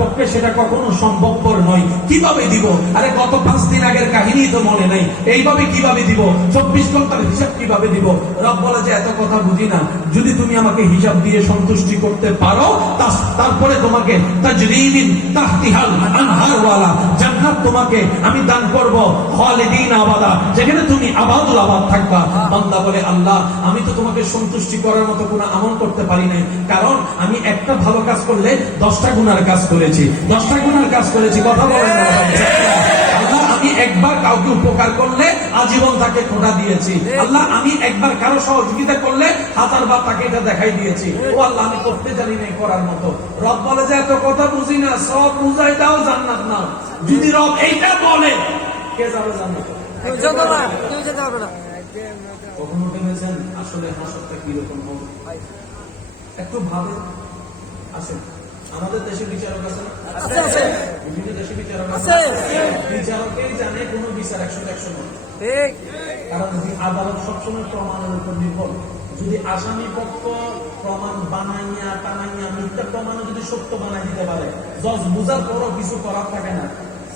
পক্ষে সেটা কখনো সম্ভবপর নয়। কিভাবে দিব? আরে গত 5 দিন আগের কাহিনী তো মনে নাই, এইভাবে কিভাবে দিব? 24 ঘন্টার হিসাব কিভাবে দিব? রব বলে যে এত কথা বুঝি না, যদি তুমি আমাকে হিসাব দিয়ে সন্তুষ্টি করতে পারো তারপরে তোমাকে তাজরিমিন তাহতিহাল আনহার ওয়ালা জান্নাত তোমাকে আমি দান করব, খালিদিন আবাদা, যেখানে তুমি আবাদুল আবাদ থাকবা। বান্দা বলে আল্লাহ আমি তো তোমাকে সন্তুষ্টি করার মতো কোনো আমল করতে পারি নাই, কারণ আমি একটা ভালো কাজ করলে 10টা গুনার কাজ করেছি, 10টা গুনার কাজ করেছি। কথা বলেন না আল্লাহ, আমি একবার কাউকে উপকার করলে আজীবন তাকে খোঁটা দিয়েছি। আল্লাহ আমি একবার কারো সহযোগিতা করলে 1000 বার তাকে এটা দেখাই দিয়েছি। ও আল্লাহ আমি করতে জানি না করার মতো। রব বলে যে এত কথা বুঝি না, সব বুঝাই দাও, জান্নাত নাও। যদি রব এইটা বলে কে যাবে জান্নাতে? কেউ যেতে পারবে না। কখনো ভেবেছেন আসলে হাসরটা কিরকম হবে? একটু ভাবে। আসেন, আমাদের দেশে বিচারক আছে না? বিভিন্ন দেশে বিচারক আছে। বিচারকেই জানে কোন বিচার 100 নয়। কারণ আদালত সবসময় প্রমাণের উপর নির্ভর। যদি আসামি পক্ষ প্রমাণ বানাইয়া টানাইয়া মিথ্যা প্রমাণ যদি সত্য বানাই দিতে পারে, জজ বুঝার পরও কিছু করার থাকে না,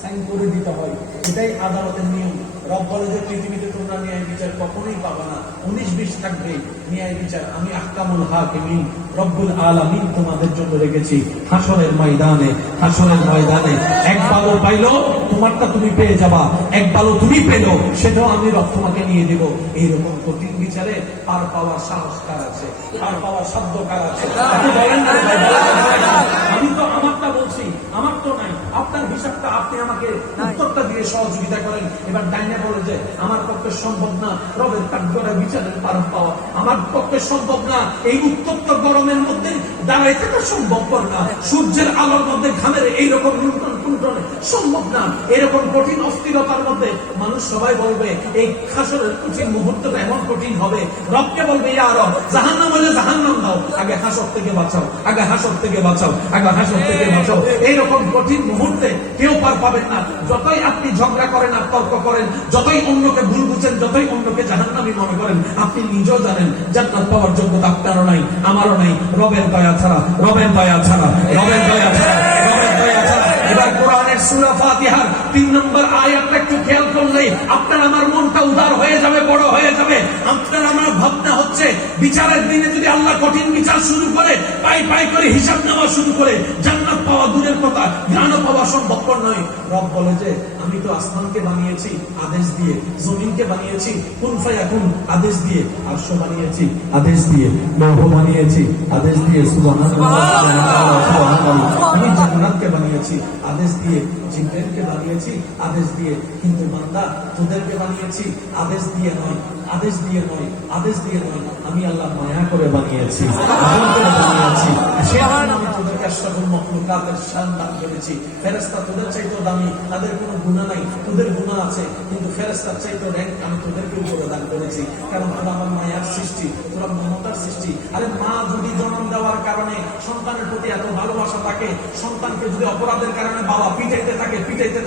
সাইন করে দিতে হয়। এটাই আদালতের নিয়ম। রব বলে যে পৃথিবীতে তোমরা ন্যায় বিচার কখনোই পাবে না, 19-20 থাকবে ন্যায় বিচার। আমি আহকামুল হাকিমিন রব্বুল আলামিন তোমাদের জন্য রেখেছি হাসরের ময়দানে। হাসরের ময়দানে এক বালো পাইলো তোমারটা তুমি পেয়ে যাবা, এক বালো তুমি পেলো সেটাও আমি রব তোমাকে নিয়ে দেব। এইরকম কঠিন বিচারে পার পাওয়ার সাহস কার আছে? পার পাওয়ার সাধ্য কার আছে? বলেন না, আমি তো আমারটা বলছি, আমার তো নাই। আপনার হিসাবটা আপনি আমাকে উত্তরটা দিয়ে সহযোগিতা করেন। এবার ডাইনে বলে যে আমার পক্ষে সম্ভব না রবের কাঠগড়া বিচারের পার পাওয়া, আমার পক্ষে সম্ভব না এই উত্তপ্ত গরমের মধ্যে দাঁড়াই থাকা সম্ভবপর না, সূর্যের আলোর মধ্যে ঘামের এইরকম নিয়ন্ত্রণ সম্ভব না, এরকম কঠিন অস্থিরতার মধ্যে মানুষ সবাই বলবে এই হাসরের কঠিন মুহূর্তটা এমন কঠিন হবে। রবকে বলবে ইয়া রব জাহান্নাম হলে জাহান্নাম দাও, আগে হাসর থেকে বাঁচাও, আগে হাসর থেকে বাঁচাও, আগে হাসর থেকে বাঁচাও। এইরকম কঠিন মুহূর্তে কেউ পার পাবেন না। যতই আপনি ঝগড়া করেন আর তর্ক করেন, যতই অন্যকে ভুল বুঝেন, যতই অন্যকে জাহান্নামী মনে করেন, আপনি নিজেও জানেন জান্নাত পাওয়ার যোগ্যতা আপনারও নাই, আমারও নাই। রবের দয়া ছাড়া, রবের দয়া ছাড়া, রবের দয়া ছাড়া, রবের দয়া ছাড়া। এবার কোরআনের সূরা ফাতিহার 3 নম্বর আয়াতটা একটু খেয়াল করলে আপনার আমার মনটা উদার হয়ে যাবে, বড় হয়ে যাবে। আপনার আমার ভাবনা হচ্ছে বিচারের দিনে যদি আল্লাহ কঠিন বিচার শুরু করে, পাই পাই করে হিসাব নেওয়া শুরু করে, জান্নাত পাওয়া দূরের কথা, জ্ঞানও পাওয়া সম্ভবপর নয়। রব বলে যে আমি তো আসমানকে বানিয়েছি আদেশ দিয়ে, জমিনকে বানিয়েছি কুন ফায়াকুন আদেশ দিয়ে, আরশ বানিয়েছি আদেশ দিয়ে, লৌহ বানিয়েছি আদেশ দিয়ে, সুবহানাল্লাহ সুবহানাল্লাহ। আমি জান্নাতকে বানিয়েছি আদেশ দিয়ে, জিব্রাইলকে বানিয়েছি আদেশ দিয়ে, কিন্তু বান্দা তোদেরকে বানিয়েছি আদেশ দিয়ে নয়, আদেশ দিয়ে নয়, আদেশ দিয়ে নয়। আমি আল্লাহ মায়া করে বানিয়েছি, আদর করে বানিয়েছি। সেজন্য আমি তোদেরকে আশরাফুল মাখলুকাতের শান দান করেছি। ফেরেশতা তোদের চাইতেও দামি, তাদের কোনো গুনাহ নাই, তোদের গুনাহ আছে, কিন্তু ফেরেশতার চাইতেও র‍্যাঙ্ক আমি তোদেরকে উপরে দান করেছি। কারণ তোরা আমার মায়ার সৃষ্টি, তোরা মমতার সৃষ্টি। আরে মা যদি জন্ম দেওয়ার কারণে সন্তানের প্রতি এত ভালোবাসা থাকে, সন্তানকে যদি অপরাধের কারণে বাবা পিটাইতে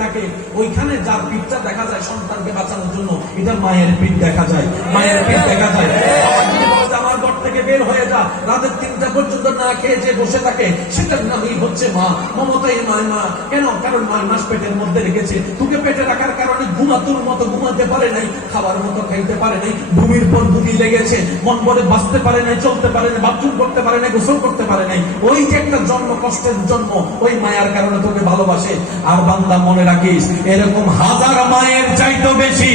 থাকে, ওইখানে যার পিঠটা দেখা যায় সন্তানকে বাঁচানোর জন্য, এটা মায়ের পিঠ দেখা যায়, মায়ের পিঠ দেখা যায়। আমার ঘর থেকে বের হয়ে যা, রাতের 3টা পর্যন্ত না খেয়ে যে বসে থাকে, সেটার নামই হচ্ছে মা। মমতাই মায় মা। কেন? কারণ 9 মাস পেটের মধ্যে রেখেছে। তোকে পেটে রাখার কারণে ঘুমাতুর মতো ঘুমাতে পারে নাই, খাবার মতো খাইতে পারে নাই, ভূমির পর ভূমি লেগেছে, মন বলে বাঁচতে পারে নাই, চলতে পারে নাই, বাথরুম করতে পারে নাই, গোসল করতে পারে নাই। ওই যে একটা জন্ম, কষ্টের জন্ম, ওই মায়ার কারণে তোকে ভালোবাসে। আর বান্দা মনে রাখিস, এরকম 1000 মায়ের চাইতে বেশি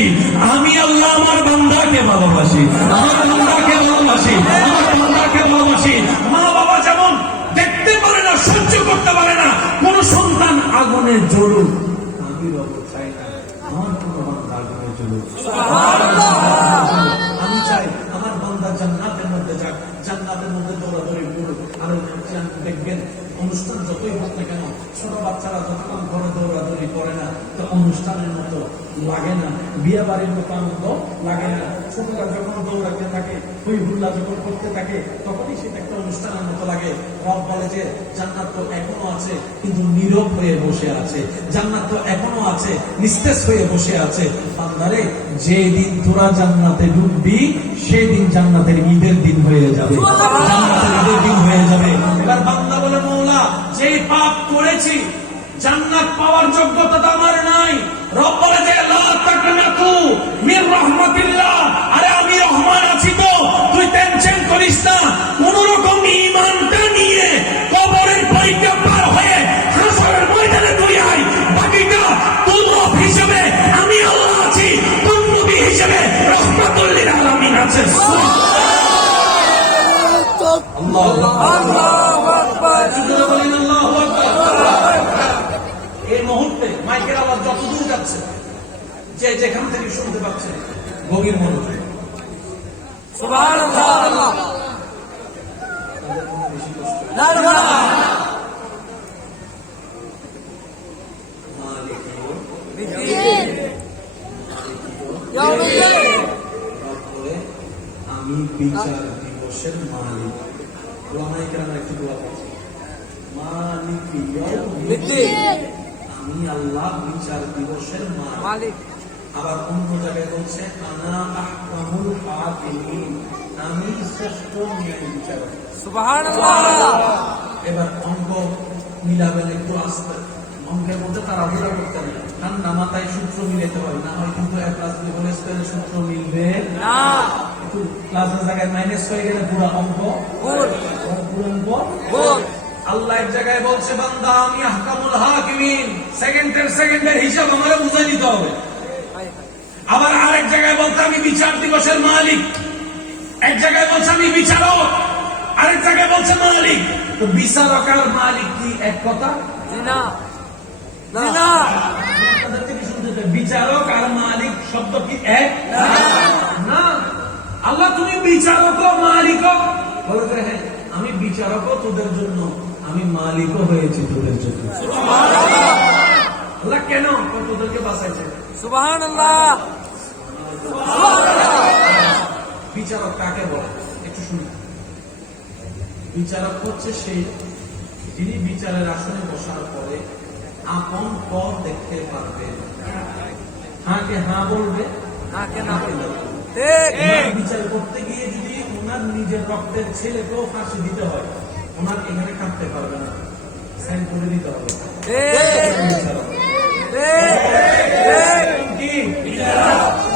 আমি আল্লাহ আমার বান্দাকে ভালোবাসি, আমার বান্দাকে ভালোবাসি, আমার বান্দাকে ভালোবাসি। মা বাবা যেমন দেখতে পারে না, সহ্য করতে পারে না কোন সন্তান আগুনে জ্বলুক, আমি রব চাই না আমার কোন বান্দা আগুনে জ্বলুক। আমি চাই আমার বান্দা জান্নাতের মধ্যে যাক, জান্নাতের মধ্যে দৌড়াদৌড়ি করুক। আর দেখবেন অনুষ্ঠান যতই হোক না কেন, ছোট বাচ্চারা যতক্ষণ ঘরে দৌড়াদৌড়ি করে না, তো অনুষ্ঠানের মতো লাগে না, বিয়ে বাড়ির মতো আনন্দ লাগে না। ছোটরা যখন দৌড়াতে থাকে, হই হুল্লা যখন করতে থাকে, তখনই সেটা একটা অনুষ্ঠানের মতো লাগে। রব বলে যে জান্নাত তো এখনো আছে, কিন্তু নীরব হয়ে বসে আছে। জান্নাত তো এখনো আছে, নিস্তেজ হয়ে বসে আছে। বান্দারে, যেদিন তোরা জান্নাতে ঢুকবি, সেদিন জান্নাতের ঈদের দিন হয়ে যাবে, জান্নাতের ঈদের দিন হয়ে যাবে। এবার বান্দা বলে মৌলা, যে এই পাপ করেছি, জান্নাত পাওয়ার যোগ্যতা তো আমার নাই। রব বলে যে লা তাকনাতু মির রাহমাতিল্লাহ, আরে আমি রহমান আছি তো, তুই টেনশন করিস না। কোন রকম ঈমানটা নিয়ে কবরের পরীক্ষা পার হয়ে হাসরের ময়দানে তুই আয়, বাকিটা তোর রব হিসেবে আমি আল্লাহ আছি, তোর নবী হিসেবে রাহমাতুল লিল আলামিন আছে। আল্লাহু আকবার, বলেন আল্লাহু আকবার। এই মুহূর্তে মাইকের আওয়াজ যত দূর যাচ্ছে, যে যেখান থেকে শুনতে পাচ্ছে, গভীর মনোযোগ। সুবহানাল্লাহ, আমি বিচার দিবসের মালিক। ওলামায়ে কেরাম একটু দোয়া করছে, মালিক আমি আল্লাহ বিচার দিবসের মালিক। আবার অন্য জায়গায় বলছে আনা আহকামুল হাকিমিন, আমি শ্রেষ্ঠ ন্যায় বিচারক। সুবহানাল্লাহ। এবার অঙ্ক মিলাবেন একটু আস্তে, অঙ্কের মধ্যে তাড়াহুড়া করতে নেই, ঠান্ডা মাথায় সূত্র মিলাতে হয়, না হয় কিন্তু এক ক্লাস লেভেল স্কেলে সূত্র মিলবে না। একটু ক্লাসের জায়গায় মাইনাস হয়ে গেলে পুরো অঙ্ক ভুল। আল্লাহ এক জায়গায় বলছে বান্দা আমি আহকামুল হাকিমিন, সেকেন্ডের হিসাব আমাকে বুঝাই দিতে হবে। আবার আরেক জায়গায় বলতে আমি বিচার দিবসের মালিক, এক জায়গায় বলছে আমি বিচারক, আরেক জায়গায় বলছে মালিক। তো বিচারক আর মালিক কি এক কথা? না না, আপনাদের থেকে শুনতে চাই, বিচারক আর মালিক শব্দ কি এক? না। আল্লাহ তুমি বিচারক মালিক বলতে, হ্যাঁ আমি বিচারকও তোদের জন্য, আমি মালিকও হয়েছি তোদের জন্য। আল্লাহ কেন তোদেরকে বাঁচাইছে? সুবহানাল্লাহ। বিচারক কাকে বলে একটু শুনি। বিচারক হচ্ছে সেই যিনি বিচারের আসনে বসার পরে আপন পথ দেখতে পারবে, হাঁকে হাঁ বলবে, নাকে না বলবে। বিচার করতে গিয়ে যদি ওনার নিজের রক্তের ছেলেকেও ফাঁসি দিতে হয়, ওনার এখানে কাঁদতে পারবে না, সাইন করে দিতে হবে। কি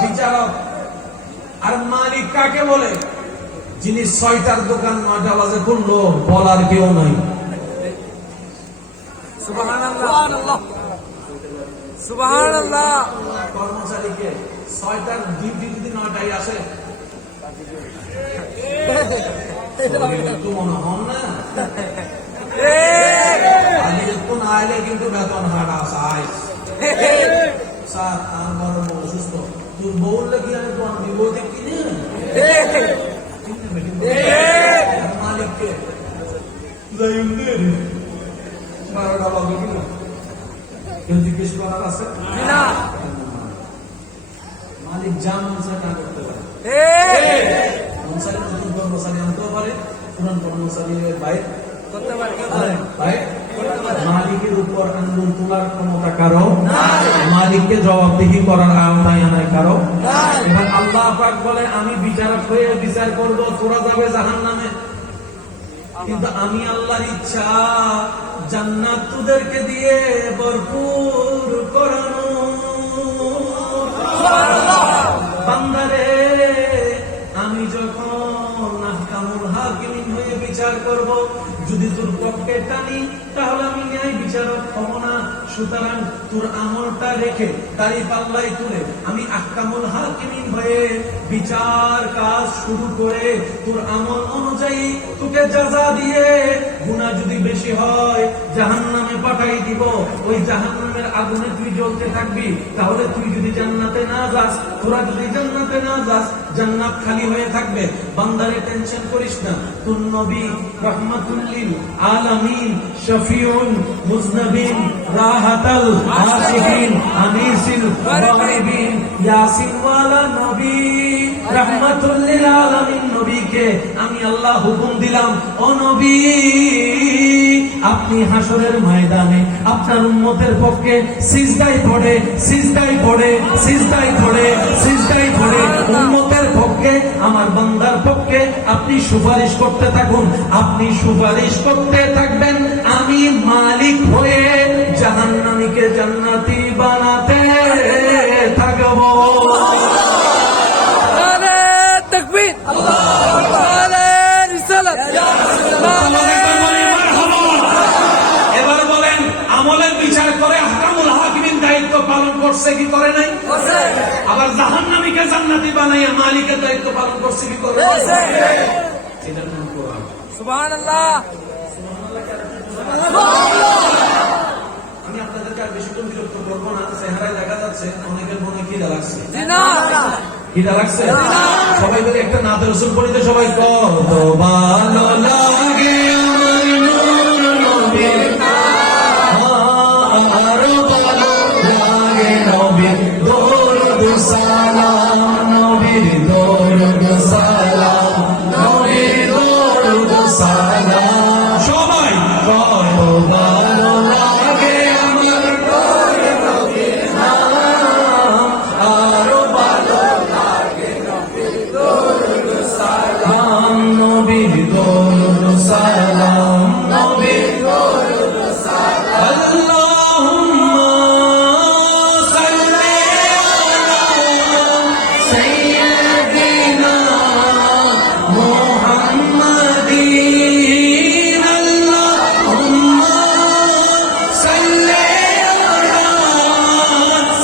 বিচারক? আর মালিক কাকে বলে? যিনি 6টার দোকান 9টা বাজে খুললো, বলার কেউ নাই। সুবহানাল্লাহ, সুবহানাল্লাহ। কর্মচারীকে 6টার ডিউটি যদি 9টায় আসে, একটু মনে হন না, একটু না এলে কিন্তু বেতন হাটা চাই। স্যার আমার বড় অসুস্থ, তোর বউলে কি আমি তোমার দিব কিনে মালিককে কেউ জিজ্ঞেস করার আছে? মালিক যা মনসা না করতে পারে, কর্মচারী নতুন কর্মচারী আনতেও পারে, পুরান কর্মচারী বাইরে করতে পারে। মালিকের উপর আন্দোলন তোলার ক্ষমতা কারো, মালিককে জবাবদিহি করার আওতায় আনায় কারো। এবার আল্লাহ পাক বলে আমি বিচারক হয়ে বিচার করবো, তোরা যাবে জাহান্নামে, কিন্তু আমি আল্লাহর ইচ্ছা জান্নাত তোদেরকে দিয়ে ভরপুর করানো। বান্দারে আমি যখন আহকামুল হাকিমিন হয়ে বিচার করব, যদি তোর পক্ষে টানি তাহলে আমি ন্যায় বিচারক হব না। সুতরাং তোর আমলটা রেখে তারই পাল্লাই তুলে আমি আহকামুল হাকিমিন হয়ে বিচার কাজ শুরু করে তোর আমল অনুযায়ী তোকে যাজা দিয়ে, গুনাহ যদি বেশি হয় জাহান্নামে পাঠাই দিব। ওই জাহান্নামের আগুনে তুই জ্বলতে থাকবি। তাহলে তুই যদি জান্নাতে না যাস, তোরা যদি জান্নাতে না যাস, জান্নাত খালি হয়ে থাকবে। বান্দারে টেনশন করিস না, তোর নবী রাহমাতুল লিল আলামিন, শফিউন মুজনাবিন, রাহাতাল আসিফিন, আনিসিল গায়বিন, ইয়াসিন ওয়ালা নবী রাহমাতুল লিল আলামিন নবীকে আমি আল্লাহ হুকুম দিলাম, ও নবী আপনি হাসরের ময়দানে আপনার উম্মতের পক্ষে সিজদায় পড়ে সিজদায় পড়ে সিজদায় পড়ে সিজদায় পড়ে উম্মতের পক্ষে, আমার বান্দার পক্ষে আপনি সুপারিশ করতে থাকুন। আপনি সুপারিশ করতে থাকবেন, আমি আমি মালিক হয়ে জাহান্নামীকে জান্নাতি বানাতে থাকবো। নারে তাকবীর, নারে রিসালাত, নারে এবার বলেন, আমলের বিচার করে আহকামুল হাকিমিন দায়িত্ব পালন করছে কি করে নাই? আবার জাহান্নামীকে জান্নাতি বানাইয়া মালিকের দায়িত্ব পালন করছে কি করে নাই? এটার নাম কোরআন। সুবহানাল্লাহ। আমি আপনাদেরকে আর বেশিক্ষণ বিরক্ত করবো না। চেহারায় দেখা যাচ্ছে অনেকের মনে খিদা লাগছে। জি না, খিদা লাগছে? সবাই বলে একটা নাতে রসুল পড়িতে সবাই কত ভালো লাগে আমার নূর নবীর, আরো ভালো লাগে নবীর দরুদ সালাম, নবীর দরুদ সালাম, নবীর দরুদ সালাম। সবাই কত ভালো লাগে আমার নূর নবীর নাম, আরো ভালো লাগে নবীর দরুদ সালাম, নবীর দরুদ সালাম, নবীর দরুদ সালাম। আল্লাহুম্মা সাল্লি আলা সাইয়্যিদিনা মুহাম্মাদিন, আল্লাহুম্মা সাল্লি আলা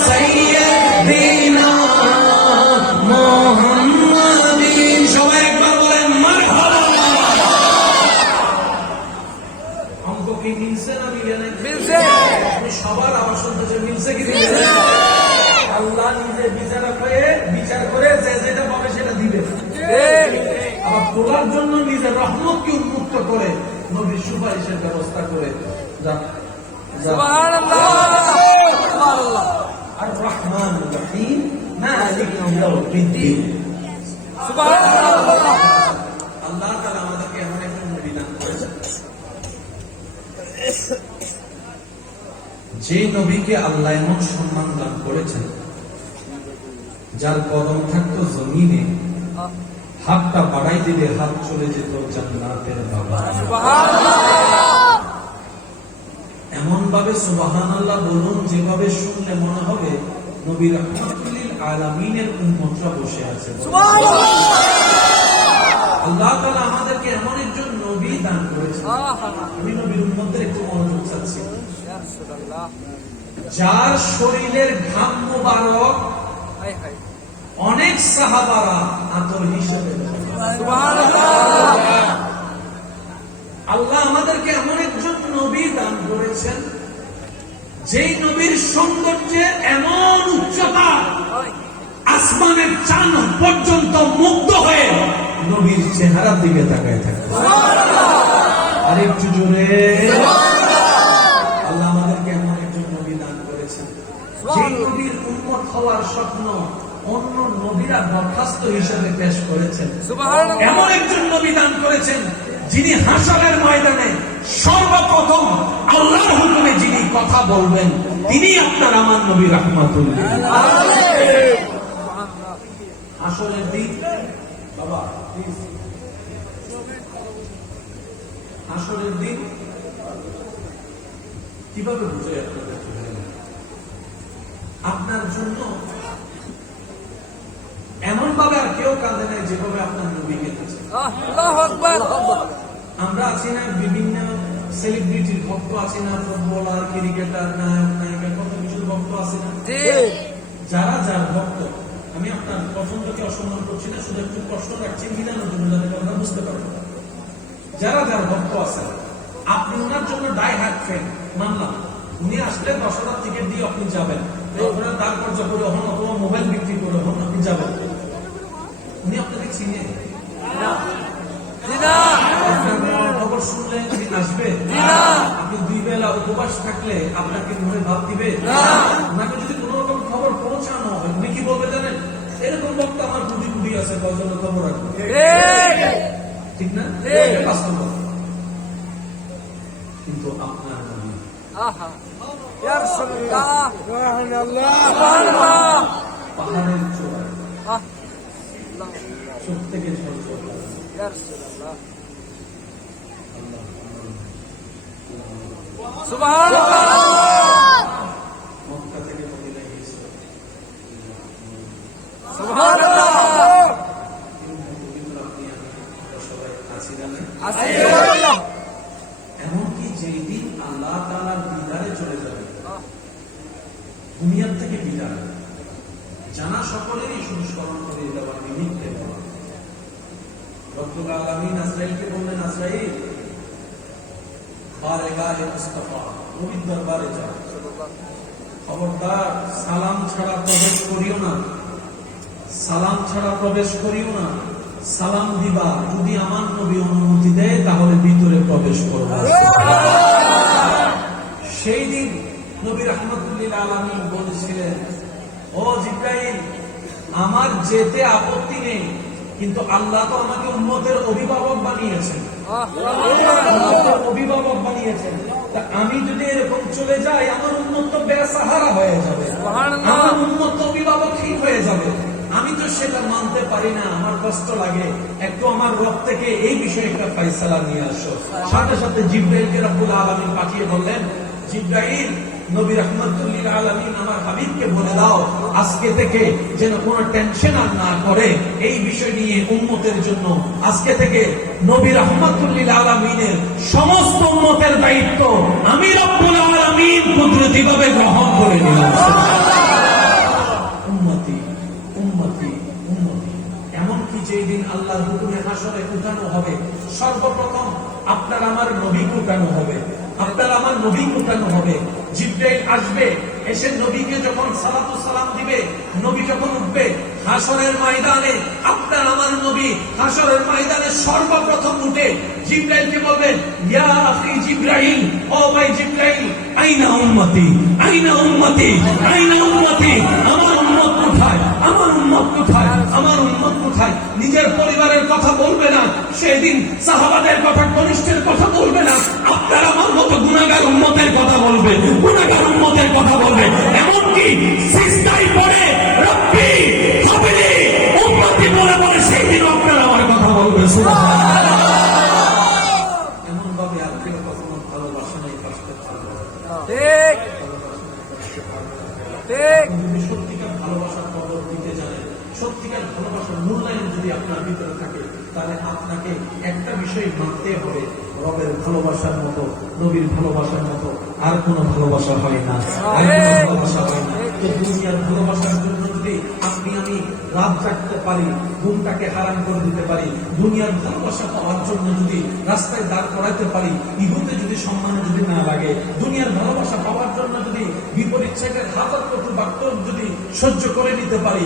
সাইয়্যিদিনা মুহাম্মাদিন। সবাই একবার বলেন মারহাবা। অঙ্ক কি মিলছে না মিলে নাই? মিলছে। আপনি সবার আওয়াজ শুনতেছে, মিলছে কি মিলছে না? আল্লাহ নিজে বিচার করে যে যেটা পাবে সেটা দিবে। আবার তোলার জন্য নিজের রহমতকে উন্মুক্ত করে নবীর সুপারিশের ব্যবস্থা করে। সুবহানাল্লাহ, সুবহানাল্লাহ, আর রহমান রহিম মালিক ইয়াউমিদ্দিন। সুবহানাল্লাহ। আল্লাহ তাআলা আমাদেরকে এমন একজন নবী দান করেছেন, যে নবীকে আল্লাহ এমন সম্মান দান করেছেন, যার কদম থাকতো জমিনে, হাতটা বাড়াই দিলে হাত চলে যেত জান্নাতের বাবা। সুবহানাল্লাহ। এমন ভাবে সুবহানাল্লাহ বলুন যেভাবে শুনলে মনে হবে নবী রাহমাতুল লিল আলামিনের উম্মতরা বসে আছে। আল্লাহ তাআলা আমাদেরকে এমন একজন নবী দান করেছেন, আমি নবীর উম্মতদের একটু মনোযোগ চাচ্ছি, ইয়া রাসূলুল্লাহ। যার শরীরের ঘাম মোবারক হায় হায়। অনেক সাহাবারা আতর হিসেবে ব্যবহার। সুবহানাল্লাহ। আল্লাহ আমাদেরকে এমন একজন নবী দান করেছেন, যেই নবীর সৌন্দর্যের এমন উচ্চতা, আসমানের চাঁদ পর্যন্ত মুগ্ধ হয়ে নবীর চেহারার দিকে তাকায় থাকে। আর একটু জোরে। আল্লাহ আমাদেরকে এমন একজন নবী দান করেছেন, যেই নবীর উম্মত হওয়ার স্বপ্ন অন্য নবীরা বরখাস্ত হিসেবে পেশ করেছেন। সুবহানাল্লাহ। এমন একজন নবী দান করেছেন, যিনি হাসরের ময়দানে সর্বপ্রথম আল্লাহর হুকুমে যিনি কথা বলবেন, তিনি আপনার আমার নবী রাহমাতুল লিল আলামিন। হাসরের দিন বাবা, প্লিজ, হাসরের দিন কিভাবে বুঝে আপনার জন্য এমন ভাবে আর কেউ কাঁদে নাই যেভাবে আপনার নবী কেঁদেছে। আল্লাহু আকবার। আমরা আছি না বিভিন্ন সেলিব্রিটির ভক্ত আছি না, ফুটবলার, ক্রিকেটার, নায়ক নায়িকা, কত কিছুর ভক্ত আছে না? যারা যার ভক্ত, আমি আপনার পছন্দকে অসম্মান করছি না, শুধু একটু কষ্ট রাখছি মিলানোর জন্য যাতে আমরা বুঝতে পারবো। যারা যার ভক্ত আছে, আপনি ওনার জন্য ডাই হার্ট ফ্রেন্ড মানলাম, উনি আসলে 10,000 টিকিট দিয়ে আপনি যাবেন, আপনার তারপর যখন হন অথবা মোবাইল বিক্রি করে হন আপনি যাবেন, উনি আপনাকে চিনে খবর শুনলে উনি আসবে? আপনি 2 বেলা উপবাস থাকলে আপনাকে মনে ভাব দিবে? ওনাকে যদি কোন রকম খবর পৌঁছানো হয়, উনি কি বলবে জানেন? এরকম বক্তা আমার কুটি কুটি আছে, কজন খবর রাখবে, ঠিক না? বাস্তব। কিন্তু আপনার নবী ইয়া রাসূলুল্লাহ, সুবহানাল্লাহ, পাহাড়ের চূড়ায় আল্লাহ, চোখ থেকে ঝরঝর ইয়া রাসূলুল্লাহ। সুবহানাল্লাহ মক্কা থেকে মদিনায় গিয়েছিল। সুবহানাল্লাহ পবিত্র আপনি আমি আমরা সবাই আছি না নাই? সুবহানাল্লাহ এমনকি যেই দিন আল্লাহ তাআলার দিদারে চলে যাবে, দুনিয়ার থেকে বিদায় জানা সকলেরই শুধু স্মরণ করে দেওয়ার নিমিত্তে বলা। রব্বুল আলামিন আজরাইলকে বললেন, আজরাইল বারেগাহে মুস্তাফা নবীর দরবারে যাও, খবরদার সালাম ছাড়া প্রবেশ করিও না, সালাম ছাড়া প্রবেশ করিও না। সালাম দিবা যদি আমার নবী অনুমতি দেয় তাহলে ভিতরে প্রবেশ করবা। সেই দিন নবী রাহমাতুল্লিল আলামিন বলেছিলেন, ও জিবরাইল, আমার যেতে আপত্তি নেই, কিন্তু আল্লাহ তো আমাকে উম্মতের অভিভাবক বানিয়েছেন, উম্মতের অভিভাবক বানিয়েছেন। তা আমি যদি এরকম চলে যাই, আমার উম্মত তো বেসাহারা হয়ে যাবে, আমার উম্মত তো অভিভাবকহীন হয়ে যাবে। আমি তো সেটা মানতে পারি না, আমার কষ্ট লাগে। একটু আমার রব থেকে এই বিষয়ে একটা ফয়সালা নিয়ে আসো। সাথে সাথে জিবরাইলকে রব্বুল আলামিন পাঠিয়ে বললেন, জিবরাইল, নবী রাহমাতুল্লিল আলামিন আমার হাবিবকে বলে দাও, আজকে থেকে যেন কোনো টেনশন আর না করে এই বিষয় নিয়ে উম্মতের জন্য। আজকে থেকে নবী রাহমাতুল্লিল আলামিনের সমস্ত উম্মতের দায়িত্ব আমি রব্বুল আলামিন কুদরতিভাবে গ্রহণ করে নিলাম। উম্মতি উম্মতি উম্মতি। এমনকি যেই দিন আল্লাহর হুকুমে হাসরে উঠানো হবে, সর্বপ্রথম আপনার আমার নবী উঠানো হবে, আপনার আমার নবী উঠানো হবে। জিবরাইল আসবে, এসে নবীকে যখন সালাতু সালাম দিবে, নবী যখন উঠবে হাসরের ময়দানে, আপনার আমার নবী হাসরের ময়দানে সর্বপ্রথম উঠে জিবরাইলকে বলবেন, ইয়া আখি জিবরাইল, ও ভাই জিবরাইল, আইনা উম্মতি, আইনা উম্মতি, আইনা উম্মতি। আমার উম্মত কোথায়, আমার উম্মত কোথায়, আমার উম্মত কোথায়? নিজের পরিবারের কথা বলবে না সেদিন, সাহাবাদের কথা, কনিষ্ঠের কথা বলবে না, আপনার আমার মতো গুনাহগার উম্মতের কথা বলবে, গুনাহগার উম্মতের কথা বলবে। এমনকি সিজদায় পড়ে রব্বি হাবলি উম্মতি বলে বলে সেদিন আপনার আমার কথা বলবে। সুবহানাল্লাহ। এমন ভাবে আর কেউ কখনো ভালোবাসা নাই বাসতে পারবে না। ঠিক ঠিক যদি সত্যিকার ভালোবাসার কদর দিতে জানেন, সত্যিকার ভালোবাসার মূল্যায়ন যদি আপনার ভিতরে থাকে, তাহলে আপনাকে একটা বিষয় মানতে হবে, রবের ভালোবাসার মতো, নবীর ভালোবাসার মতো আর কোনো ভালোবাসা হয় না, আর কোনো ভালোবাসা হয় না। তো দুনিয়ার ভালোবাসার জন্য যদি আপনি আমি রাত জাগতে পারি, ঘুমটাকে হারাম করে দিতে পারি, দুনিয়ার ভালোবাসা পাওয়ার জন্য যদি রাস্তায় দাঁড় করাইতে পারি, ইহুতে যদি সম্মানে যদি না লাগে, দুনিয়ার ভালোবাসা পাওয়ার জন্য যদি বিপরীত সাইডের হাজার কটু বাক্য যদি সহ্য করে নিতে পারি,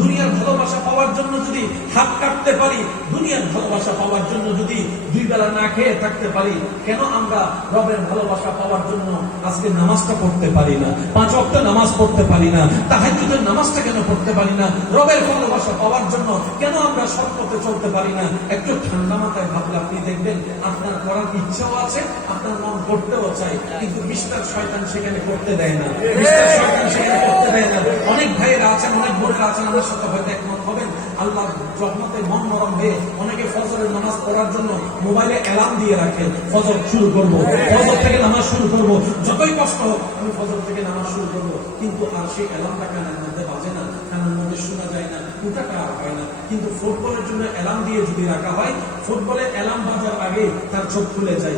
দুনিয়ার ভালোবাসা পাওয়ার জন্য যদি হাত কাটতে পারি, দুনিয়ার ভালোবাসা পাওয়ার জন্য যদি দুই বেলা না খেয়ে থাকতে পারি, কেন আমরা রবের ভালোবাসা পাওয়ার জন্য আজকে নামাজটা পড়তে পারি না, 5 ওয়াক্ত নামাজ পড়তে পারি না, তাহাজ্জুদের নামাজটা কেন পড়তে পারি না? রবের ভালোবাসা পাওয়ার জন্য কেন আমরা সৎ পথে চলতে পারি না? একটু ঠান্ডা মাথায় ভাবলে আপনি দেখবেন আপনার করার ইচ্ছাও আছে, আপনার মন করতেও চায়, কিন্তু মিস্টার শয়তান সেখানে করতে দেয় না, মিস্টার শয়তান সেখানে করতে দেয় না। অনেক ভাইয়েরা আছেন, অনেক বোনেরা আছেন, আমার সাথে হয়তো একমত হবেন, আল্লাহ রহমতে মন নরম হয়ে অনেকে ফজরের নামাজ পড়ার জন্য মোবাইলে অ্যালার্ম দিয়ে রাখে, ফজর শুরু করবো, ফজর থেকে নামাজ শুরু করবো, যতই কষ্ট হোক আমি ফজর থেকে নামাজ শুরু করবো, কিন্তু আর সেই অ্যালার্মটা কানের মধ্যে বাজে না, কানের মধ্যে শোনা যায় না, উঠাটা আর হয় না। কিন্তু ফুটবলের জন্য অ্যালার্ম দিয়ে যদি রাখা হয়, ফুটবলের অ্যালার্ম বাজার আগে তার চোখ খুলে যায়।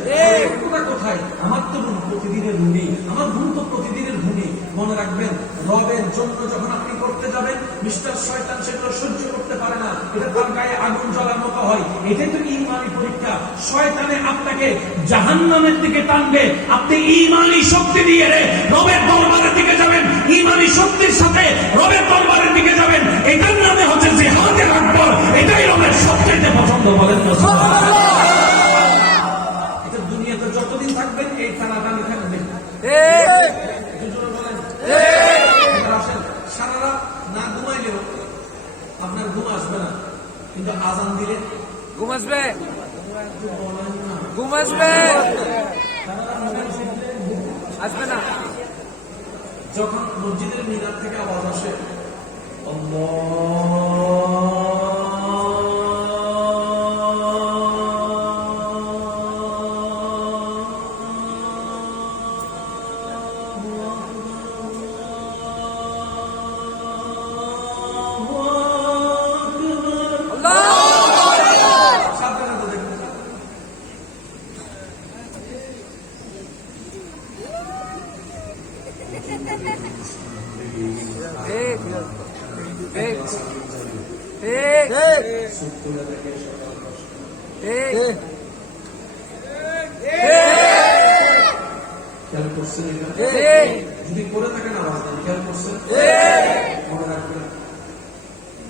ওটা কোথায়? আমার তো প্রতিদিনের রুনি, আমার ঘুম তো প্রতিদিনের ঘুমি। মনে রাখবেন, রবের জন্য যখন আপনি করতে যাবেন, মিস্টার শয়তান সেগুলো সহ্য করতে পারে না, এটা তার গায়ে আগুন জ্বলার মতো হয়। এটাই তো ঈমানি পরীক্ষা। শয়তানে আপনাকে জাহান্নামের দিকে টানবে, আপনি ঈমানি শক্তি দিয়ে রবের দরবারের দিকে যাবেন, ঈমানি শক্তির সাথে রবের দরবারের দিকে যাবেন। এটার নামে হচ্ছে জিহাদের আকবর, এটাই রবের সবচেয়ে পছন্দ। বলেন না সুবহানাল্লাহ। এটা দুনিয়াতে যতদিন থাকবেন এই টানাটানি থাকবে। সারা রাত না ঘুমাইলেও আপনার ঘুম আসবে না, কিন্তু আজান দিলে ঘুম আসবে, ঘুম আসবে, আসবে না। যখন মসজিদের মিনার থেকে আওয়াজ আসে, ঠিক ঠিক ঠিক ঠিক খেয়াল করছেন এটা? ঠিক যদি করে থাকেন আওয়াজ দেন, খেয়াল করছেন? মনে রাখবেন,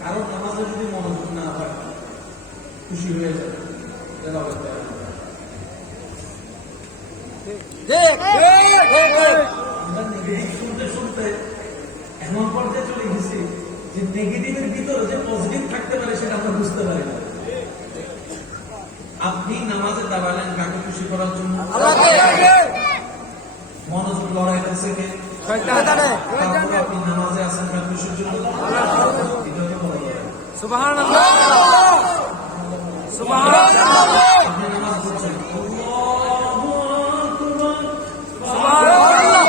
কারণ নামাজে যদি মনোযোগ না হয় খুশি হয়ে যাবে, তেলাওয়াত করা যাবে না। আমরা নেগেটিভ শুনতে শুনতে এমন পর্যায়ে চলে গেছি যে নেগেটিভের ভিতরে যে পজিটিভ থাকতে পারে সেটা আমরা বুঝতে পারি না। আপনি নামাজে দাঁড়ালেন কাকে খুশি করার জন্য? মনোযোগ লড়াই করছে কে? তারপরে আপনি নামাজে আছেন কাকে খুশির জন্য? এটা তো বড় লড়াই। সুবহানাল্লাহ সুবহানাল্লাহ আপনি নামাজ পড়ছেন, আল্লাহু আকবার। সুবহানাল্লাহ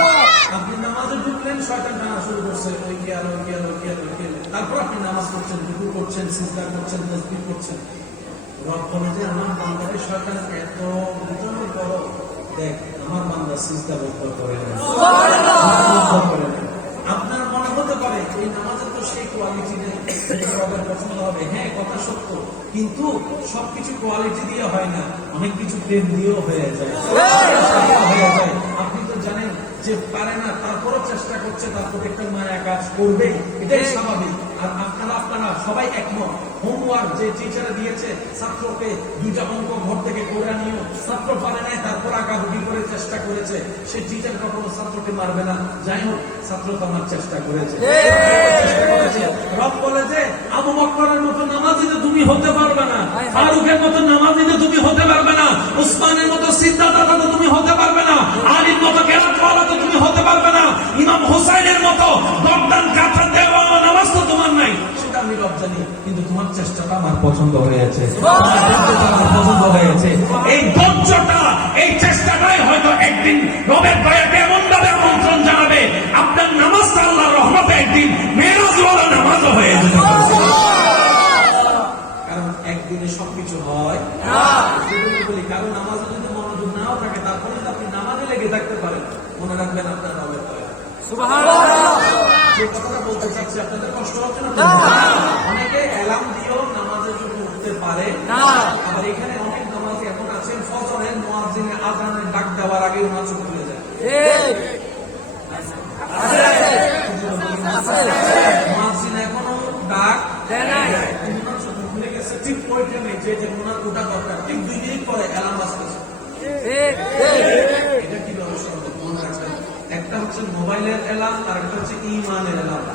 আপনি নামাজে ঢুকলেন, শয়তান টানা শুরু করছে, ওই গিয়াল, ওই গিয়াল, ওই গিয়াল, ওই গিয়াল। তারপর আপনি নামাজ পড়ছেন, রুকু করছেন, সিজদা করছেন, তাসবিহ করছেন। রব বলে যে আমার বান্দাকে শয়তান এত বুঝানোর পরও দেখ আমার বান্দা সিজদা বদ্ধ করে না, বদ্ধ করে না। আপনার মনে হতে পারে এই নামাজে তো সেই কোয়ালিটি নেই যেটা রবের পছন্দ হবে। হ্যাঁ, কথা সত্য, কিন্তু সবকিছু কোয়ালিটি দিয়ে হয় না, অনেক কিছু প্রেম দিয়েও হয়ে যায়, হয়ে যায়। আপনি তো জানেন যে পারে না, তারপরও চেষ্টা করছে, তার প্রতি একটা মায়া কাজ করবে, এটাই স্বাভাবিক। আর আপনারা সবাই একমত, হোমওয়ার্ক যে টিচারে দিয়েছে ছাত্রকে 2টা অঙ্ক ঘর থেকে করে নিও, ছাত্র পারে নাই, তারপর আঁকাবুকি করে চেষ্টা করেছে, সে টিচার কখনো ছাত্রকে মারবে না। যাই হোক, ছাত্র তো আমার চেষ্টা করেছে। রব বলে যে আবু বকরের মতো নামাজিতে তুমি হতে পারবে না, ফারুকের মতো নামাজিতে তুমি হতে পারবে না, উসমানের মতো সিদ্ধার্থ তো তুমি হতে পারবে না, আলীর মতো কেরাতওয়ালা তো তুমি হতে পারবে না, ইমাম হোসাইনের মতো গর্দান কাঁথা দেওয়া নামাজ তো তোমার নাই। সেটা আমি রব জানি, কিন্তু তোমার চেষ্টাটা আমার পছন্দ হয়েছে, আমার পছন্দ হয়েছে। এই ধৈর্যটা, এই চেষ্টাটাই হয়তো একদিন রবের দয়াকে এমন ভাবে আমন্ত্রণ জানাবে, আপনার নামাজটা আল্লাহর রহমতে একদিন মেরাজওয়ালা নামাজও হয়ে যেতে পারে। কারণ একদিনে সবকিছু হয় না। বলি কারণ নামাজে যদি মনোযোগ নাও থাকে, তারপরে যদি আপনি নামাজে লেগে থাকতে পারেন, মনে রাখবেন আপনার রবের দয়া। সুবহানাল্লাহ যে কথাটা বলতে চাচ্ছি, আপনাদের কষ্ট হচ্ছে না? অনেকে অ্যালার্ম দিয়েও নামাজের জন্য উঠতে পারে না। আবার এখানে অনেক নামাজি এমন আছেন, ফজরের মুয়াজ্জিনের আযানের ডাক দেওয়ার আগে ওনার চোখ খুলে যায়। মুয়াজ্জিন এখনো ডাক দেয় নাই, ওনার চোখ খুলে গেছে ঠিক ওই টাইমে যে ওনার ওটা দরকার, ঠিক 2 মিনিট পরে অ্যালার্ম আসতেছে। এটা কিভাবে সম্ভব? মনে রাখবেন, একটা হচ্ছে মোবাইলের অ্যালার্ম, আর একটা হচ্ছে ঈমানের অ্যালার্ম।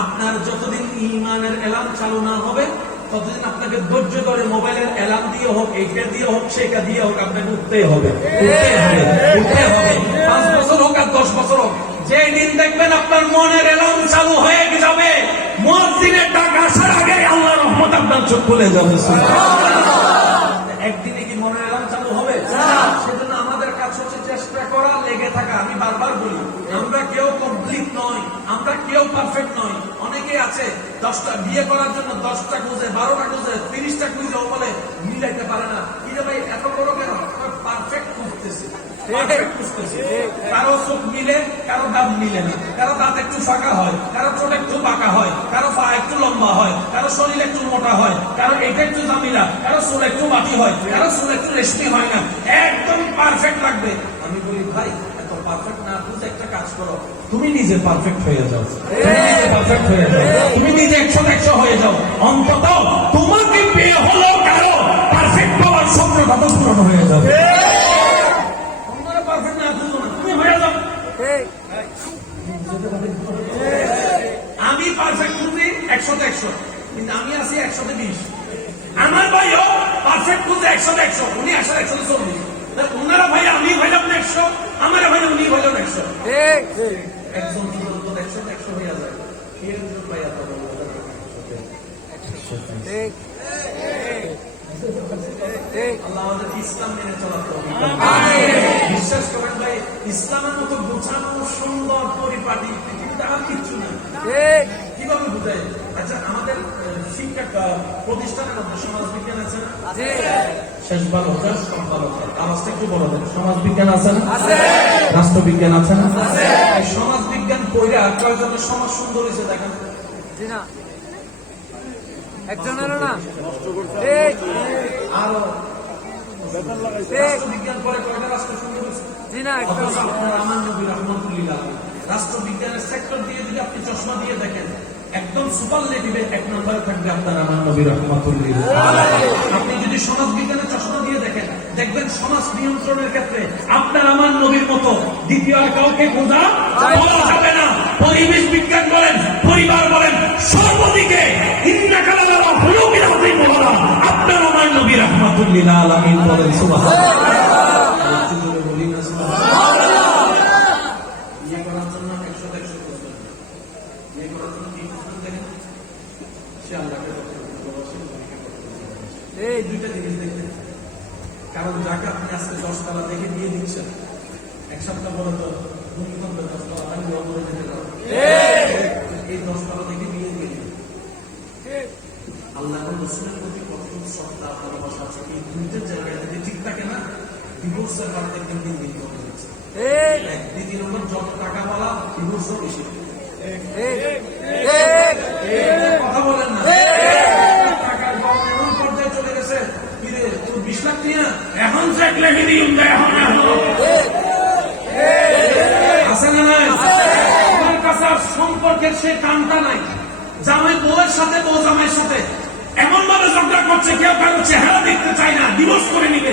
আপনার যতদিন ঈমানের অ্যালার্ম চালু না হবে, ততদিন আপনাকে ধৈর্য ধরে মোবাইলের অ্যালার্ম দিয়ে হোক, এইটা দিয়ে হোক, সেটা দিয়ে হোক, আপনাকে উঠতেই হবে, উঠতেই হবে, উঠতেই হবে। 5 বছর হোক আর 10 বছর হোক, যে দিন দেখবেন আপনার মনের অ্যালার্ম চালু হয়ে যাবে, মুয়াজ্জিনের ডাক আসার আগে আল্লাহর রহমত আপনার চোখ খুলে যাবে। একদিনে কি মনের অ্যালার্ম চালু হবে? সেজন্য আমাদের কাজ হচ্ছে চেষ্টা করা, লেগে থাকা। আমি বারবার বলি, আমরা কেউ কমপ্লিট নয়, আমরা কেউ পারফেক্ট নয়। অনেকেই আছে 10টা বিয়ে করার জন্য 10টা খুঁজে, 12টা খুঁজে, 30টা খুঁজে, ও বলে মিলাইতে পারে না। কি রে ভাই এত বড় কেন? পারফেক্ট খুঁজতেছে, পারফেক্ট খুঁজতেছে। কারো চোখ মিলে, কারো দাঁত মিলে না, কারো দাঁত একটু ফাঁকা হয়, কারো ছোট একটু বাঁকা হয়, কারো পা একটু লম্বা হয়, কারো শরীর একটু মোটা হয়, কারো এটা একটু জামিলা, কারো চুল একটু বাটি হয়, কারো চুল একটু রেশমি হয় না, একদম পারফেক্ট লাগবে। আমি বলি ভাই এত পারফেক্ট না বুঝে একটা কাজ করো, তুমি নিজে পারফেক্ট হয়ে যাও, পারফেক্ট হয়ে যাও, তুমি নিজে 100 হয়ে যাও। অন্তত তোমাকে পেয়ে হলো কারো পারফেক্ট পাওয়ার স্বপ্নটা তো পূরণ হয়ে যাবে। পারফেক্ট না বুঝো না, তুমি হয়ে যাও। আমি পারফেক্ট খুঁজি 100, কিন্তু আমি আছি 120। আমার ভাইও পারফেক্ট খুঁজে 100, উনি 140। ওনারা ভাই আমি ভাইলাম 100, আমার ভাই উনি ভাইলাম 100। একজন 100 হয়ে যায়। ভাই এত আল্লাহ আমাদের ইসলাম মেনে চলাতে হবে। বিশ্বাস করেন ভাই, ইসলামের মতো গোছানো সুন্দর পরিপাটি পৃথিবীতে আর কিচ্ছু নেই। কিভাবে বুঝাই? আচ্ছা, আমাদের শিক্ষা প্রতিষ্ঠানের মধ্যে সমাজ বিজ্ঞান আছে না? শেষ ভালো সব ভালো, আওয়াজটা একটু বড় দেন। সমাজ বিজ্ঞান আছে না? রাষ্ট্রবিজ্ঞান আছে না? বইরা কয়জনের সমাজ সুন্দর হয়েছে দেখেন। জি না, একজনেরও না। ঠিক আরো ঠিক রাষ্ট্রবিজ্ঞান পরে কয়টা রাষ্ট্র সুন্দর হয়েছে? জি না, একজন অথচ আপনার আমার নবী রাহমাতুল্লিল আলাইহি রাষ্ট্রবিজ্ঞানের সেক্টর দিয়ে যদি আপনি চশমা দিয়ে দেখেন, একদম সুপারলেটিভে এক নম্বরে থাকবে আপনার আমার নবী রাহমাতুল্লিল আলাইহি। আপনি যদি সমাজ বিজ্ঞানের চশমা দিয়ে দেখেন, দেখবেন সমাজ নিয়ন্ত্রণের ক্ষেত্রে আপনার আমার নবীর মতো দ্বিতীয় আর কাউকে খোঁজা বলা যাবে না। পরিবেশ বিজ্ঞান বলেন, পরিবার বলেন, সর্বদিকে ইন্নাকা লাআলা খুলুকিন আযীম বলা আপনার আমার নবী রাহমাতুল্লিল আলামিন বলেন সুবহানাল্লাহ। একটু জোরে বলি না সুবহানাল্লাহ। ইয়ে করার জন্য 100 করবেন, ইয়ে করার জন্য কি করবেন দেখেন, সে আল্লাহকে ভালোবাসেন, এই দুইটা জিনিস দেখবেন। কারণ যাকে আপনি আজকে 10 তলা দেখে দিয়ে দিচ্ছেন, এক সপ্তাহ পরে তো ভূমিকম্পে 10 তলা আমি অমরে যেতে পারবো, এই 10 তলা দেখে দিয়ে দিলেন। আল্লাহ রসুলের প্রতি কত শ্রদ্ধা ভালোবাসা আছে, এই দুইটা জায়গায় যদি ঠিক থাকে না, ডিভোর্সের হার দেখবেন দিন দিন কমে যাচ্ছে। দ্বিতীয় নম্বর, যত টাকা বলা ডিভোর্সও বেশি। কথা বলেন না, টাকার গরম এমন পর্যায়ে চলে গেছে, কিরে তোর 20 লাখ নিয়ে এখন চেক লেগে দিই এখন আছে না নাই? আমার কাছে আর সম্পর্কের সে টানটা নাই। জামাই বউয়ের সাথে, বউ জামাইয়ের সাথে এমন ভাবে ঝগড়া করছে, কেউ কারো চেহারা দেখতে চায় না, ডিভোর্স করে নিবে।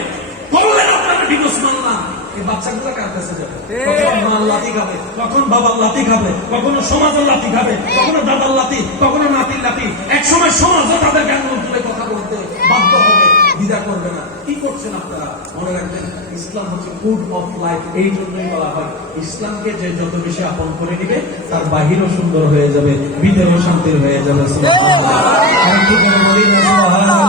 করলেন আপনারা ডিভোর্স মানলাম, এই বাচ্চাগুলো কার কাছে যাবে? কখন মা লাথি খাবে, কখন বাবার লাথি খাবে, কখনো সমাজের লাথি খাবে, কখনো দাদার লাথি, কখনো নাতির লাথি। একসময় সমাজও তাদের জ্ঞান তুলে কথা বলতে বাধ্য হবে, দ্বিধা করবে না। কি করছেন আপনারা? মনে রাখবেন, ইসলাম হচ্ছে ফুড অফ লাইফ। এই জন্যই বলা হয়, ইসলামকে যে যত বেশি আপন করে নিবে, তার বাহিরও সুন্দর হয়ে যাবে, ভিতরেও শান্তির হয়ে যাবে। সুবহানাল্লাহ। আমি কি করে বলি না সুবহানাল্লাহ?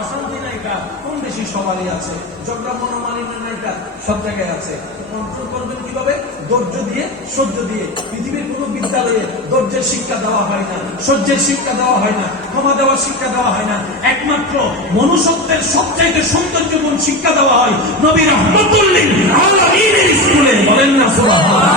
অশান্তি নাইকা কম বেশি সবারই আছে, ঝগড়া মনোমালিন্যের নাইকা সব জায়গায় আছে। কন্ট্রোল করবেন কিভাবে? ধৈর্য দিয়ে, সহ্য দিয়ে। পৃথিবীর কোন বিদ্যালয়ে ধৈর্যের শিক্ষা দেওয়া হয় না, সহ্যের শিক্ষা দেওয়া হয় না, ক্ষমা দেওয়ার শিক্ষা দেওয়া হয় না। একমাত্র মনুষ্যত্বের সবচাইতে সৌন্দর্যপূর্ণ শিক্ষা দেওয়া হয় নবী রাহমাতুল্লিল আলামিনের স্কুলে। বলেন না সুবহানাল্লাহ।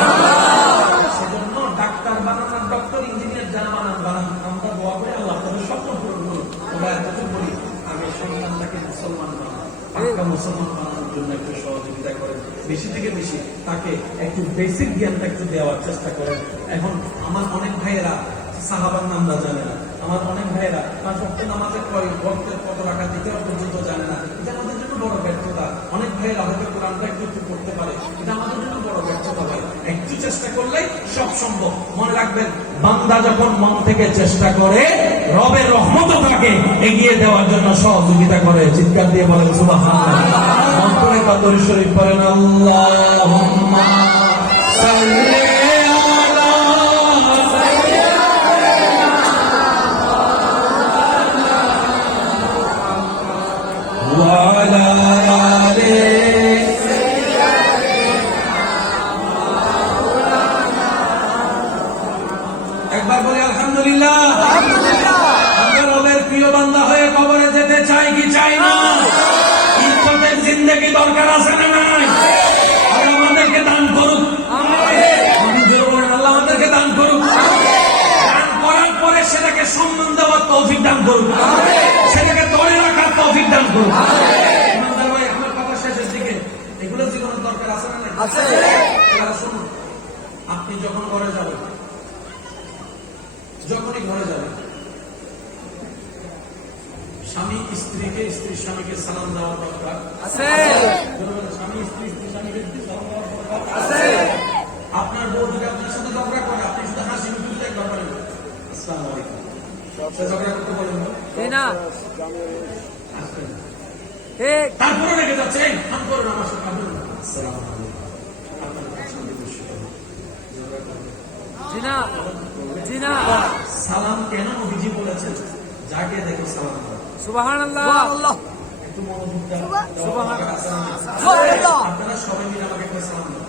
সেজন্য ডাক্তার বানানোর ডক্টর, ইঞ্জিনিয়ার যারা বানান, আমরা দোয়া করে আল্লাহ তাদের স্বপ্ন পূরণ করুন। আমরা এতটুকু বলি, আগে সন্তানটাকে মুসলমান বানান, পাক্কা মুসলমান বানানোর জন্য একটু সহযোগিতা করেন, বেশি থেকে বেশি তাকে একটু বেসিক জ্ঞানটা একটু দেওয়ার চেষ্টা করেন। এখন আমার অনেক ভাইয়েরা সাহাবার নামটা জানে না, আমার অনেক ভাইয়েরা পাঁচ ওয়াক্ত নামাজের ভক্তের কত রাখা দিতে পর্যন্ত জানে না। এটা আমাদের জন্য বড় ব্যর্থতা। অনেক ভাইয়েরা হয়তো কোরআনটা একটু একটু করতে পারে, এটা আমাদের জন্য বড় ব্যর্থতা ভাই। একটু চেষ্টা করলেই সব সম্ভব। মনে রাখবেন, বান্দা যখন মন থেকে চেষ্টা করে, রবের রহমতও তাকে এগিয়ে দেওয়ার জন্য সহযোগিতা করে। চিৎকার দিয়ে বলেন সুবহানাল্লাহ। মন্ত্রে কাদর শরীফ পড়েন, আল্লাহুম্মা সাল্লি وعلى آله একবার বলি আলহামদুলিল্লাহ। আমরা রবের প্রিয় বান্দা হয়ে কবরে যেতে চাই কি চাই না? ইজ্জতের জিন্দেগি দরকার আছে না নাই? আর আমাদেরকে দান করুক, আল্লাহ আমাদেরকে দান করুক। দান করার পরে সেটাকে সম্মান দেওয়ার তৌফিক দান করুক, সেটাকে ধরে রাখার তৌফিক দান করুক। ইমানদার ভাই, আমার কথা শেষের দিকে, এগুলো জীবনের দরকার আছে না নাই? এবার শুনুন, আপনি যখন ঘরে যাবেন, যখনই ঘরে যাবেন, স্বামী স্ত্রীকে, স্ত্রী স্বামীকে সালাম দেওয়ার দরকার আছে। স্বামী স্ত্রী, স্ত্রী স্বামীকে সালাম দেওয়ার দরকার আছে। আপনার বউ যদি আপনার সাথে ঝগড়া করে, আপনি শুধু হাসি মুখে শুধু একবার বলেন আসসালামু আলাইকুম। ঝগড়া করতে বলেন না, তারপরে রেখে যাচ্ছে, হাম করেন আমার সাথে আসসালামু আলাইকুম। সালাম কেন নবীজি বলেছেন? যাকে দেখো সালাম দাও। সুবহানাল্লাহ। একটু মনোযোগ দেন। সুবহানাল্লাহ। আপনারা সবাই মিলে আমাকে একটা সালাম দাও।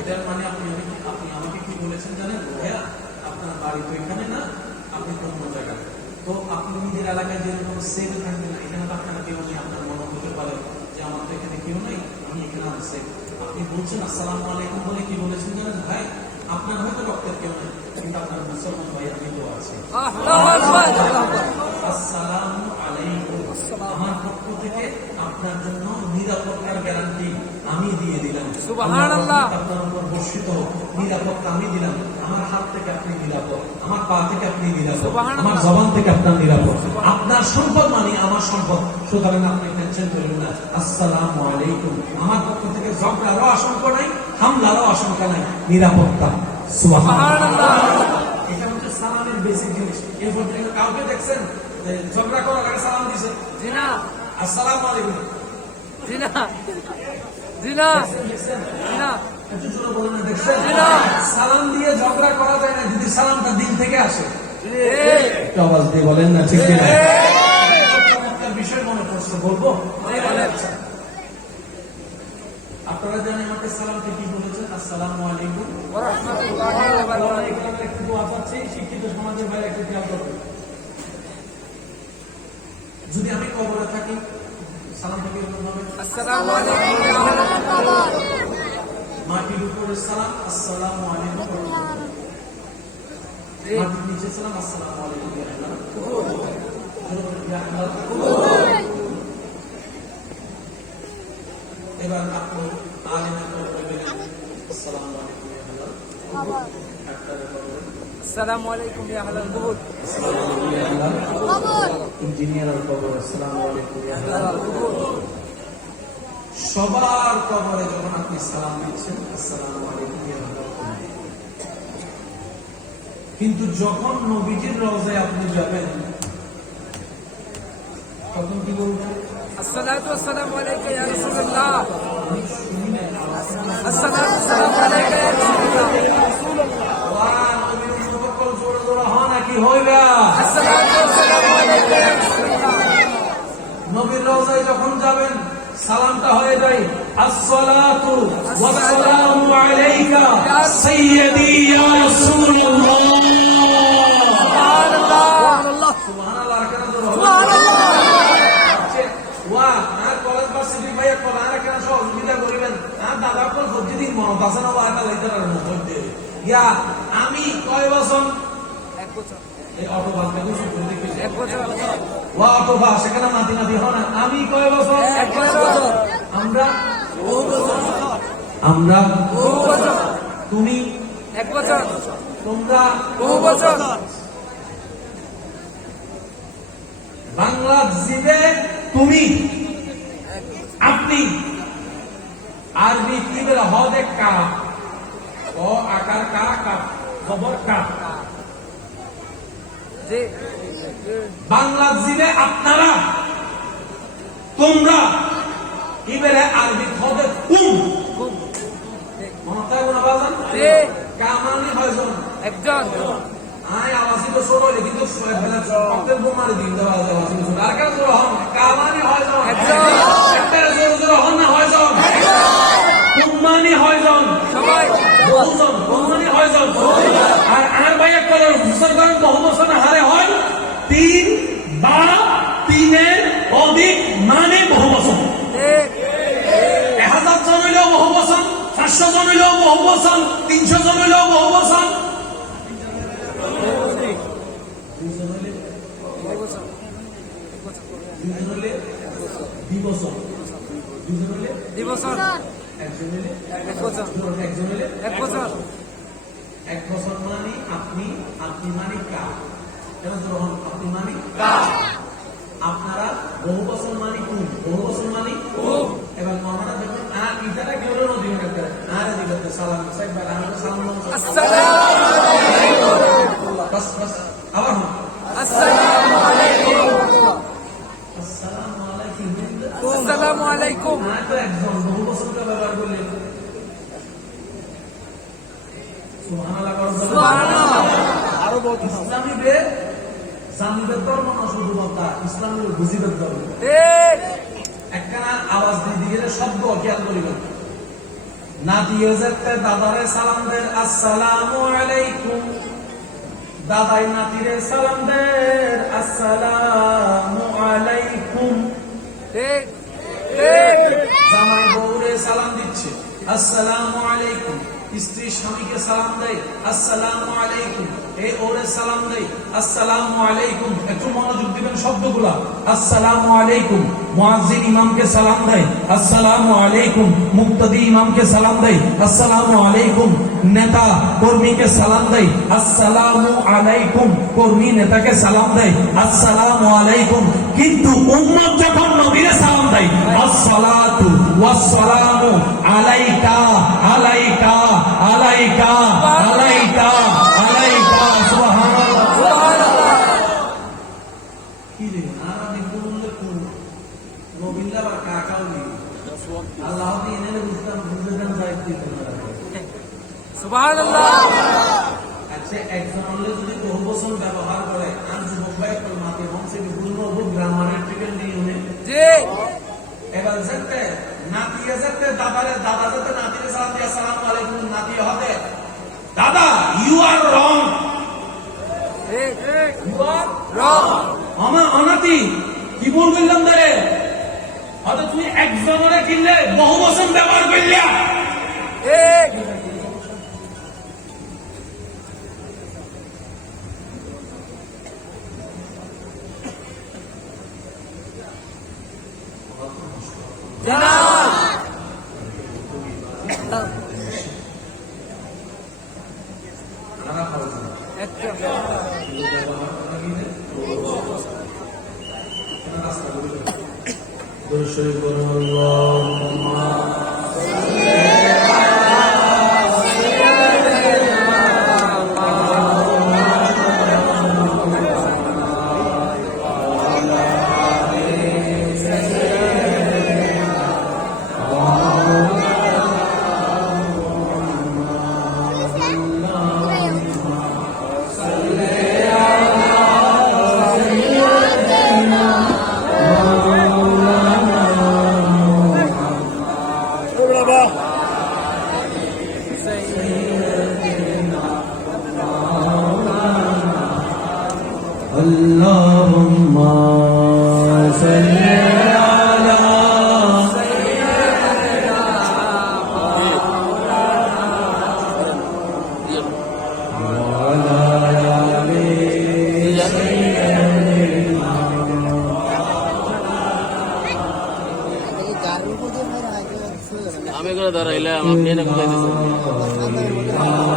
এটার মানে আপনি আমাকে কি বলেছেন জানেন? ভাইয়া, আপনার বাড়ি তো এখানে না, আপনি তো অন্য জায়গায়। তো আপনি নিজের এলাকায় যেরকম সেফ থাকবেন না, এখানে তো আপনার কেউ নেই। আপনার মনে হতে পারে যে আমার তো এখানে কেউ নেই, আমি এখানে আনছি। আপনি বলছেন আসসালামু আলাইকুম বলে কি বলেছেন জানেন ভাই? আপনার হয়তো রক্তের কেউ নেই, কিন্তু আপনার মুসলমান ভাই আমি তো আছি। আল্লাহু আকবার, আল্লাহু আকবার। আসসালামু আলাইকুম, আমার পক্ষ থেকে আপনার জন্য নিরাপত্তার গ্যারান্টি আমি দিয়ে দিলাম। সুবহানাল্লাহ। আপনার উপর বর্ষিত হোক, নিরাপত্তা আমি দিলাম। আমার হাত থেকে আপনি নিরাপদ, আমার পা থেকে আপনি নিরাপদ, সুবহানাল্লাহ। আমার জবান থেকে আপনার নিরাপদ। আপনার সম্পদ মানে আমার সম্পদ, সুতরাং আপনি টেনশন করবেন না। আসসালামু আলাইকুম, আমার পক্ষ থেকে ঝগড়ারও আশঙ্কা নাই, হামলারও আশঙ্কা নাই, নিরাপত্তা। সুবহানাল্লাহ। এটা হচ্ছে সালামের বেসিক জিনিস। এই পর্যন্ত কাউকে দেখছেন যে ঝগড়া করার আগে সালাম দিছে? জি না, আসসালামু আলাইকুম জি না, জি না, দেখছেন? জি না। একটু জোরে বলেন না, দেখছেন? না। সালাম দিয়ে ঝগড়া করা যায় না যদি সালামটা দিল থেকে আসে। এই, একটু আওয়াজ দিয়ে বলেন না, ঠিক কিনা? চমৎকার বিষয় মনে পড়ছে, বলবো? আচ্ছা। আপনারা জানেন আমাকে সালামকে কি বলেছেন? আসসালামু আলাইকুম। ওয়া রাহমাতুল্লাহি ওয়া বারাকাতুহু। এখানে একটু দোয়া চাচ্ছি, শিক্ষিত সমাজের বাইরে একটু খেয়াল করবেন। যদি আমি কবরে থাকি, সালামটা কিরকম হবে? আসসালামু আলাইকুম ইয়া আহলাল মাটির উপরে সালাম, আসসালামু আলাইকুম। জি। মাটির নিচে সালাম, আসসালামু আলাইকুম ইয়া আল্লাহ। ইয়া আল্লাহ। এবার আপনি আলেমের কবরে গেলেন, আসসালামু আলাইকুম ইয়া আল্লাহ। ডাক্তারের কবরে, আসসালামু আলাইকুম ইয়া আহলাল কুবুর। আসসালামু আলাইকুম ইয়া আল্লাহ। ইঞ্জিনিয়ারের কবরে, আসসালামু আলাইকুম ইয়া আল্লাহ। সবার কবরে যখন আপনি সালাম দিচ্ছেন, আসসালামু আলাইকুম ইয়া আল্লাহ। কিন্তু যখন নবীজির রওজায় আপনি যাবেন, তখন কি বলবেন? আসসালাতু ওয়াসসালামু আলাইকা ইয়া রাসূলুল্লাহ। আমি শুনি না। আসসালাতু ওয়াসসালামু আলাইকা ইয়া রাসূলুল্লাহ। ওয়া নবীর মুবারক জোরে জোরে হন নাকি হইবা? আসসালাতু ওয়াসসালামু আলাইকা ইয়া রাসূলুল্লাহ। নবীর রওজায় যখন যাবেন, সালামটা হয়ে যায় আসসালাতু ওয়াসসালামু আলাইকা সাইয়্যিদি ইয়া রাসূলুল্লাহ। সুবহানাল্লাহ, সুবহানাল্লাহ। আর কেন জোরে হবে? সুবহানাল্লাহ। ওয়া আর কলেজ ভার্সিটি ভাইয়া কলা আর কেন সহযোগিতা করিবেন? আর দাদা কোন সবজি দিন মনত আছে না? ওয়া এটা লাইতে আর মধ্যে ইয়া আমি কয় বছর এক বছর, এই অটো বাসটা কিছু বলতে কি? এক বছর, ওয়া অটো বাস সেখানে নাতি নাতি হয় না। আমি কয় বছর? এক বছর, আমরা বহু বছর, আমরা বহু বছর, তুমি এক বছর, তোমরা বহু বছর। বাংলা জিবে তুমি আপনি আরবি কি বলে? হদে কা, ও আকার কা, কা খবর কা। জি, বাংলা জিবে আপনারা, তোমরা কি বলে? আরবি হদে কুম। খুব, মনে থাকবে না বাজান? জি, কামানি হয়জন একজন, আয় আওয়াজি তো ছোট হইলে কিন্তু পকের বোমারে দিন দেওয়া যায়। আওয়াজি ছোট আর কেন জোর হন? কামানি হয়জন একজন, একবারে জোর জোর হন না হয়জন? কুম্মানি হয়জন, সবাই, বহুজন বহুমানি হয়জন। আর ভাইয়া কলার হুসর করেন বহু বছর হারে হয় 3 বা 3-এর অধিক মানে বহু বছর। ঠিক, 1000 জন হইলেও বহু বছর, 500 জন হইলেও বহু বছর, 300 জন হইলেও বহু বছর। দুইজন হইলে এক বছর, দুইজন হইলে 2 বছর, দুইজন হইলে দুই বছর, একজন হইলে এক বছর, একজন হইলে এক বছর, 1 বছর মানে আপনি, আপনি মানে কা। কেন যখন আপনি মানে কা, আপনারা, বহু বছর মানে কোন, বহু বছর মানে খুব, এবার আমরা যখন ইটারা কেউ নদী করতে আর দিকে সালাম একবার আমরা সালাম আসসালামু আলাইকুম, বাস বাস আবার হন আসসালামু আলাইকুম, আসসালামু আলাইকুম। আসসালামু আলাইকুম। তো একজন বহু বছর ধরে ব্যবহার করলেন। সুবহানাল্লাহ করবেন। সুবহানাল্লাহ। আরো বলতে ইসলামীদের জানিবের ধর্ম না শুধুমাত্র ইসলামের বুঝিবের ধর্ম। ঠিক, একখানা আওয়াজ দিয়ে দিয়ে শব্দ খেয়াল করিবেন না দিয়ে যেতে দাদারে সালাম দেন আসসালামু আলাইকুম, দাদাই নাতিরে সালাম দেন আসসালামু আলাইকুম। ঠিক, ঠিক, জামাই বউরে সালাম দিচ্ছে, আসসালামু আলাইকুম। স্ত্রী স্বামীকে সালাম দেয়, আসসালামু আলাইকুম। এই ওরে সালাম দেয়, আসসালামু আলাইকুম। একটু মনোযোগ দিবেন শব্দগুলা। আসসালামু আলাইকুম। মুয়াজ্জিন ইমামকে সালাম দেয়, আসসালামু আলাইকুম। মুক্তাদি ইমামকে সালাম দেয়, আসসালামু আলাইকুম। নেতা কর্মীকে সালাম দেয়, আসসালামু আলাইকুম। কর্মী নেতাকে সালাম দেয়, আসসালামু আলাইকুম। কিন্তু উম্মত যখন নবীরে সালাম দেয়, আসসালাতু ওয়াসসালামু আলাইকা আলাইকা আলাইকা আলাইকা আলাইকা। সুবহানাল্লাহ সুবহানাল্লাহ। কি রে আরামে বললে কোন নবিল্লা বা কাকাউলি আল্লাহ দিয়ে এনে বুঝতাম বুঝতাম দায়িত্ব সুবহানাল্লাহ। আচ্ছা একজন হলে যদি বহু বছর ব্যবহার করে আর যুবক ভাই কোন মাতে বংশে বিভিন্ন গ্রামারের থেকে নিয়ে জি এবার যেতে নাতিয়ে যেতে দাদারে দাদা যেতে নাতিরে সালাম দিয়ে আসসালামু আলাইকুম নাতি হবে দাদা ইউ আর রং ইউ আর রং আমার অনাতি কি বললাম রে হয়তো তুমি একজনের কিনলে বহু বছর ব্যবহার করলে ঠিক اللهم صل على وعلى آل سيدنا আমি করে দাঁড়াইলাম আপনি এনে বুঝাইতেছেন আপনি বাদ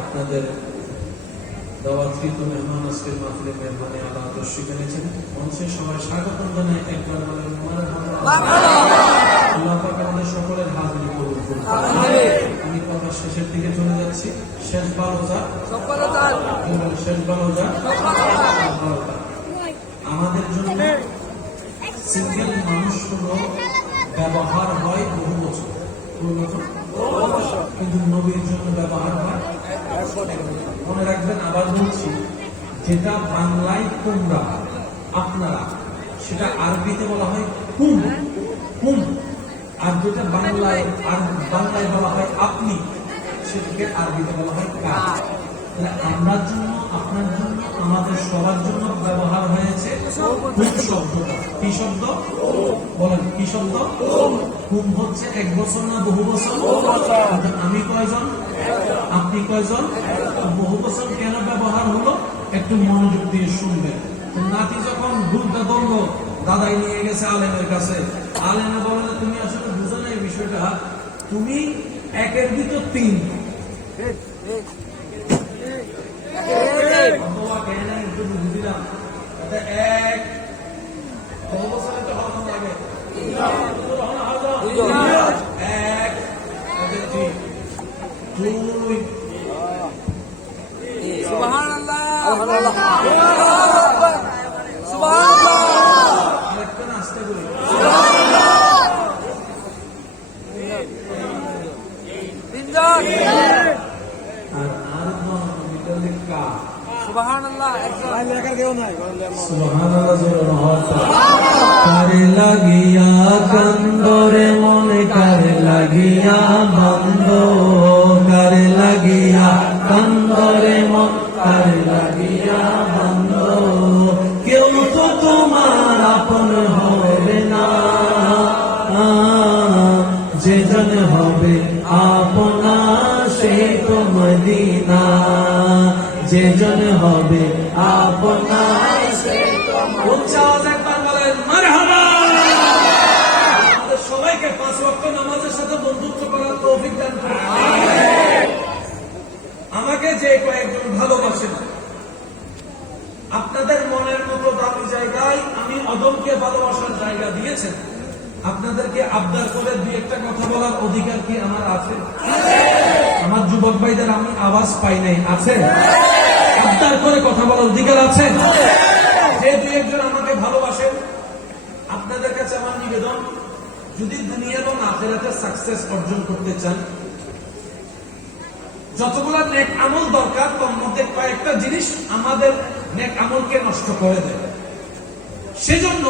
আপনাদের দাওয়াতকৃত মেহমান আজকের মাহফিলে মেহমানে আল্লাহ দর্শক এনেছেন মঞ্চে সবাই স্বাগত জানাই একবার বলেন আল্লাহ পাক আমাদের সকলের হাজিরি কবুল করুন। আমি কথা শেষের দিকে চলে যাচ্ছি। শেষ বারোটা আমাদের জন্য সিঙ্গেল মানুষ হলো ব্যবহার হয় বহু বছর কিন্তু নবীর জন্য ব্যবহার হয় মনে রাখবেন। আবার বলছি যেটা বাংলায় তোমরা আপনারা সেটা আরবিতে বলা হয় কুম কুম, আর যেটা বাংলায় বলা হয় আপনি সেটাকে আরবিতে বলা হয় কা। আমার জন্য আপনার জন্য আমাদের সবার জন্য ব্যবহার হয়েছে কুম শব্দটা। কি শব্দ বলেন? কি শব্দ? কুম হচ্ছে এক বছর না বহু বছর? আমি কয়জন? আপনি কয়জন? বহু বছর কেন ব্যবহার হলো একটু মনোযোগ দিয়ে শুনবেন। নাতি যখন ভুলটা ধরলো, দাদাই নিয়ে গেছে আলেমের কাছে। আলেমে বলে যে তুমি আসলে বুঝো না এই বিষয়টা, তুমি একের ভিতর তিন অথবা কেন একটু বুঝে দিলাম এক বহু বছরে তো হওয়া লাগে এক দুই সুবহানাল্লাহ সুবহানাল্লাহ আরেকটা আসতে বলি তিনজন আর কা সুবহানাল্লাহ একজন লেখা কেউ নাই সুবহানাল্লাহ জোরে নহত কারে লাগিয়া কান্দরে মনে কারে লাগিয়া বন্ধ কারে লাগিয়া কান্দরে মন কারে লাগিয়া বন্ধ কেউ তো তোমার আপন হবে না যেজন হবে আপনা সে তো মদিনা যেজন হবে আপনা সে তো উচ্চ আওয়াজে একবার বলেন মারহাবা। আমাদের সবাইকে 5 ওয়াক্ত নামাজের সাথে বন্ধুত্ব করার তৌফিক দান করুন। আমাকে যে কয়েকজন ভালোবাসেন, আপনাদের মনের মতো দামি জায়গায় আমি অদমকে ভালোবাসার জায়গা দিয়েছেন। আপনাদেরকে আবদার করে দুই একটা কথা বলার অধিকার কি আমার আছে? আমার যুবক ভাইদের আমি আওয়াজ পাই নাই, আছে? আবদার করে কথা বলার অধিকার আছে? যে দুই একজন আমাকে ভালোবাসেন, আপনাদের কাছে আমার নিবেদন, যদি দুনিয়া এবং আখিরাতে সাকসেস অর্জন করতে চান, যতগুলা নেক আমল দরকার তার মধ্যে কয়েকটা জিনিস আমাদের নেক আমলকে নষ্ট করে দেয়। সেজন্য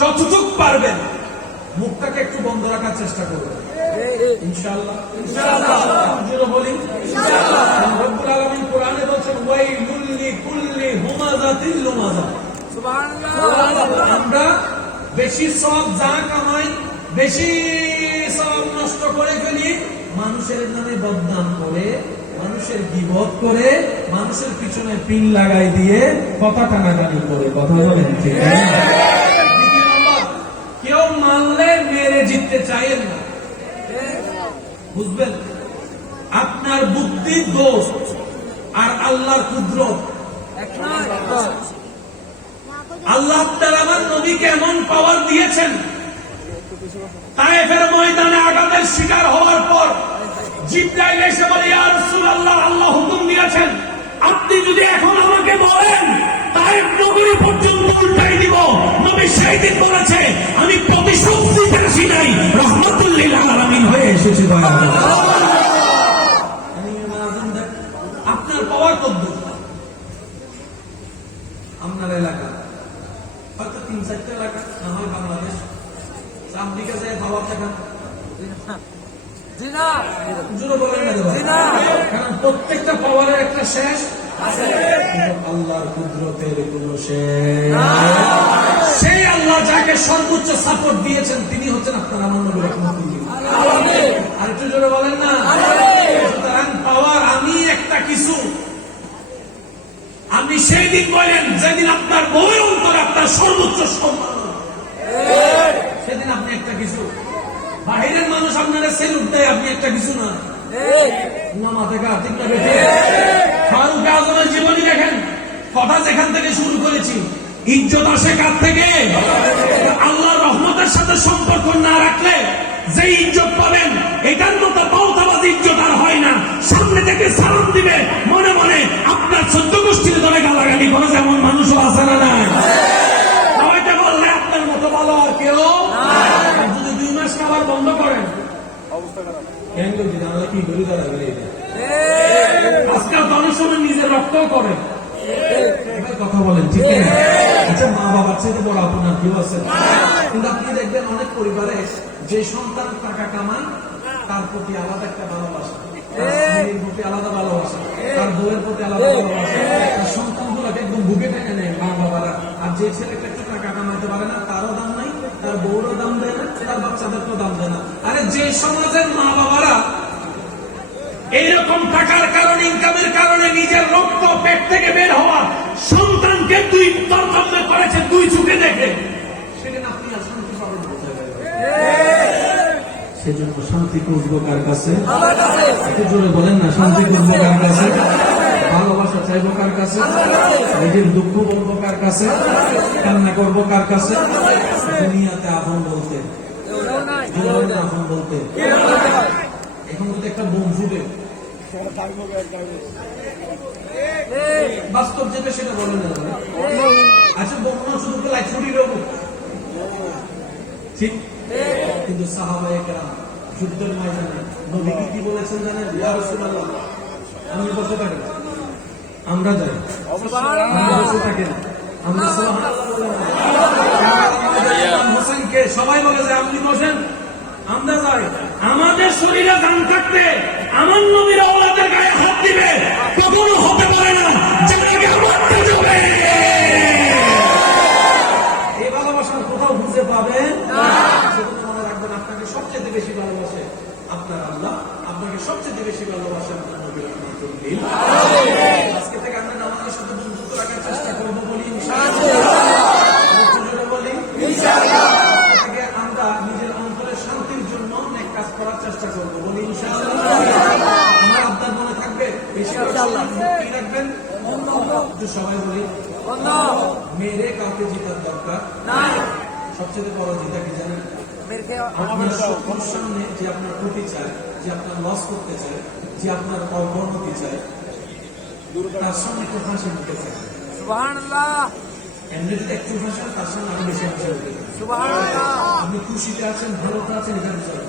যতটুকু পারবেন মুখটাকে একটু বন্ধ রাখার চেষ্টা করবেন, ইনশাআল্লাহ। ইনশাআল্লাহ বলি ইনশাআল্লাহ। রব্বুল আলামিন কোরআনে বলেছেন ওয়াইলুল লিকুল্লি হুমাযাতিল লুমাযা। সুবহানাল্লাহ। আমরা বেশি সওয়াব যা কামাই, বেশি সওয়াব নষ্ট করে ফেলি, মানুষের নামে বদনাম করে, মানুষের গীবত করে, মানুষের পিছনে পিন লাগাই দিয়ে কথা টানাটানি করে। কথা বলেন ঠিক আছে? দ্বিতীয় নম্বর, কেউ মানলে মেরে জিততে চাইেন না, বুঝবেন? আপনার বুদ্ধি দোষ আর আল্লাহর কুদরত। আল্লাহ তাআলা আমার নবীকে এমন পাওয়ার দিয়েছেন, তায়েফের ময়দানে আঘাতের শিকার হওয়ার পর জিবরাইল এসে বলে ইয়া রাসূলুল্লাহ, আল্লাহ হুকুম দিয়েছেন আপনি যদি এখন আমাকে বলেন তায়েফ নগরী পর্যন্ত উল্টাই দিব। নবী সেই দিন বলেছে আমি প্রতিশোধ নিতে আসি নাই, রাহমাতুল লিল আলামিন হয়ে এসেছি। আপনার পাওয়ার কত? আপনার এলাকা হয়তো 3-4টা এলাকা, আমার বাংলাদেশ, আমেরিকা যায় পাওয়ার দেখান, কারণ প্রত্যেকটা পাওয়ারের একটা শেষ আছে, আল্লাহর কুদরতের কোন শেষ। সেই আল্লাহ যাকে সর্বোচ্চ সাপোর্ট দিয়েছেন তিনি হচ্ছেন আপনার আমার নবী রাহমাতুল্লাহ। আর একটু জোরে বলেন না। সুতরাং পাওয়ার আমি একটা কিছু, আপনি সেই দিন বলেন যেদিন আপনার বউয়ের অন্তরে আপনার সর্বোচ্চ সম্মান, সেদিন আপনি একটা কিছু। বাহিরের মানুষ আপনারা সেলুট দেয়, আপনি একটা কিছু না। মাথা গা ঠিক না বেঠে? ফারুক আজমের জীবনী দেখেন, কথা যেখান থেকে শুরু করেছি, ইজ্জত আসে কার থেকে? আল্লাহর রহমতের সাথে সম্পর্ক না রাখলে যে ইজ্জত পাবেন, এটার মতো পাওতাবাজি ইজ্জত আর হয় না। সামনে থেকে সালাম দিবে, মনে মনে আপনার 14 গোষ্ঠীর ধরে গালাগালি করে, যেমন মানুষও আছে না না? সবাইকে বললে আপনার মতো ভালো আর কেউ। যদি 2 মাস খাবার বন্ধ করেন, কি করি আজকাল তো অনেক সময় নিজের রক্তও করে। কথা বলেন ঠিক না? আচ্ছা, মা বাবার চাইতে বড় আপনার কেউ আছে? কিন্তু আপনি দেখবেন অনেক পরিবারে যে সন্তান টাকা কামায় তার প্রতি আলাদা একটা ভালোবাসা, তার স্ত্রীর প্রতি আলাদা ভালোবাসা, তার বউয়ের প্রতি আলাদা ভালোবাসা, তার সন্তানগুলোকে একদম বুকে টেনে নেয় মা বাবারা। আর যে ছেলেটা একটু টাকা কামাইতে পারে না, তারও দাম নাই, তার বউরও দাম দেয় না, তার বাচ্চাদেরকেও দাম দেয় না। আরে যে সমাজের মা বাবারা এইরকম রকম টাকার কারণে, ইনকামের কারণে নিজের রক্ত পেট থেকে বের হওয়া সন্তানকে দুই তরজমে করেছে দুই চোখে দেখে, সেখানে আপনি আর শান্তি পাবেন কোথায়? সেজন্য শান্তি খুঁজবো কার কাছে? একটু জোরে বলেন না, শান্তি খুঁজবো কার কাছে? ভালোবাসা চাইবো কার কাছে? নিজের দুঃখ বলবো কার কাছে? কান্না করবো কার কাছে? দুনিয়াতে আপন বলতে, জীবনে আপন বলতে এখন যদি একটা বোম ফুটে বাস্তব যেটা সেটা বলেন না। আচ্ছা বোম না শুধু লাইট ছুটি দেবো, ঠিক? কিন্তু সাহাবায়ে কেরাম যুদ্ধের ময়দানে নবীকে কি বলেছেন জানেন? ইয়া রাসূলুল্লাহ, আমি বসে থাকি, আমরা যাই, আমরা বসে থাকি না, আমরা সুবহানাল্লাহ বলেন না। হোসেনকে সবাই বলে যে আপনি বসেন, আমরা যাই। আমাদের শরীরে দাম থাকতে আমার নবীর আওলাদের গায়ে হাত দিবে কখনো হতে পারে না। যাকে মারতে যাবে এই ভালোবাসার কোথাও খুঁজে পাবেন না। সেজন্য মনে রাখবেন, আপনাকে সবচেয়ে বেশি ভালোবাসে আপনার আল্লাহ, আপনাকে সবচেয়ে বেশি ভালোবাসে আপনার নবী রাহমাতুল লিল আলামিন। আজকে থেকে আমরা নামাজের সাথে বন্ধুত্ব রাখার চেষ্টা করবো বলি ইনশাআল্লাহ, বলি ইনশাআল্লাহ। আজকে থেকে আমরা নিজের অন্তরের শান্তির জন্য নেক কাজ করার চেষ্টা করবো বলি ইনশাআল্লাহ। আমার আপনার মনে থাকবে বেশি মুক্তি রাখবেন, একটু সবাই বলি মেরে কাউকে জিতার দরকার নাই। সবচেয়ে বড় জিতা কি জানেন? আপনার শত্রুর সামনে যে আপনার ক্ষতি চায়, যে আপনার লস করতে চায়, যে আপনার অবনতি চায়, তার সামনে একটু হাসি মুখে চায়। সুবহানাল্লাহ। এমনি যদি একটু হাসেন তার সামনে আরো বেশি হাসি মুখে। সুবহানাল্লাহ। আপনি খুশিতে আছেন, ভালোতে আছেন, এটা বিষয়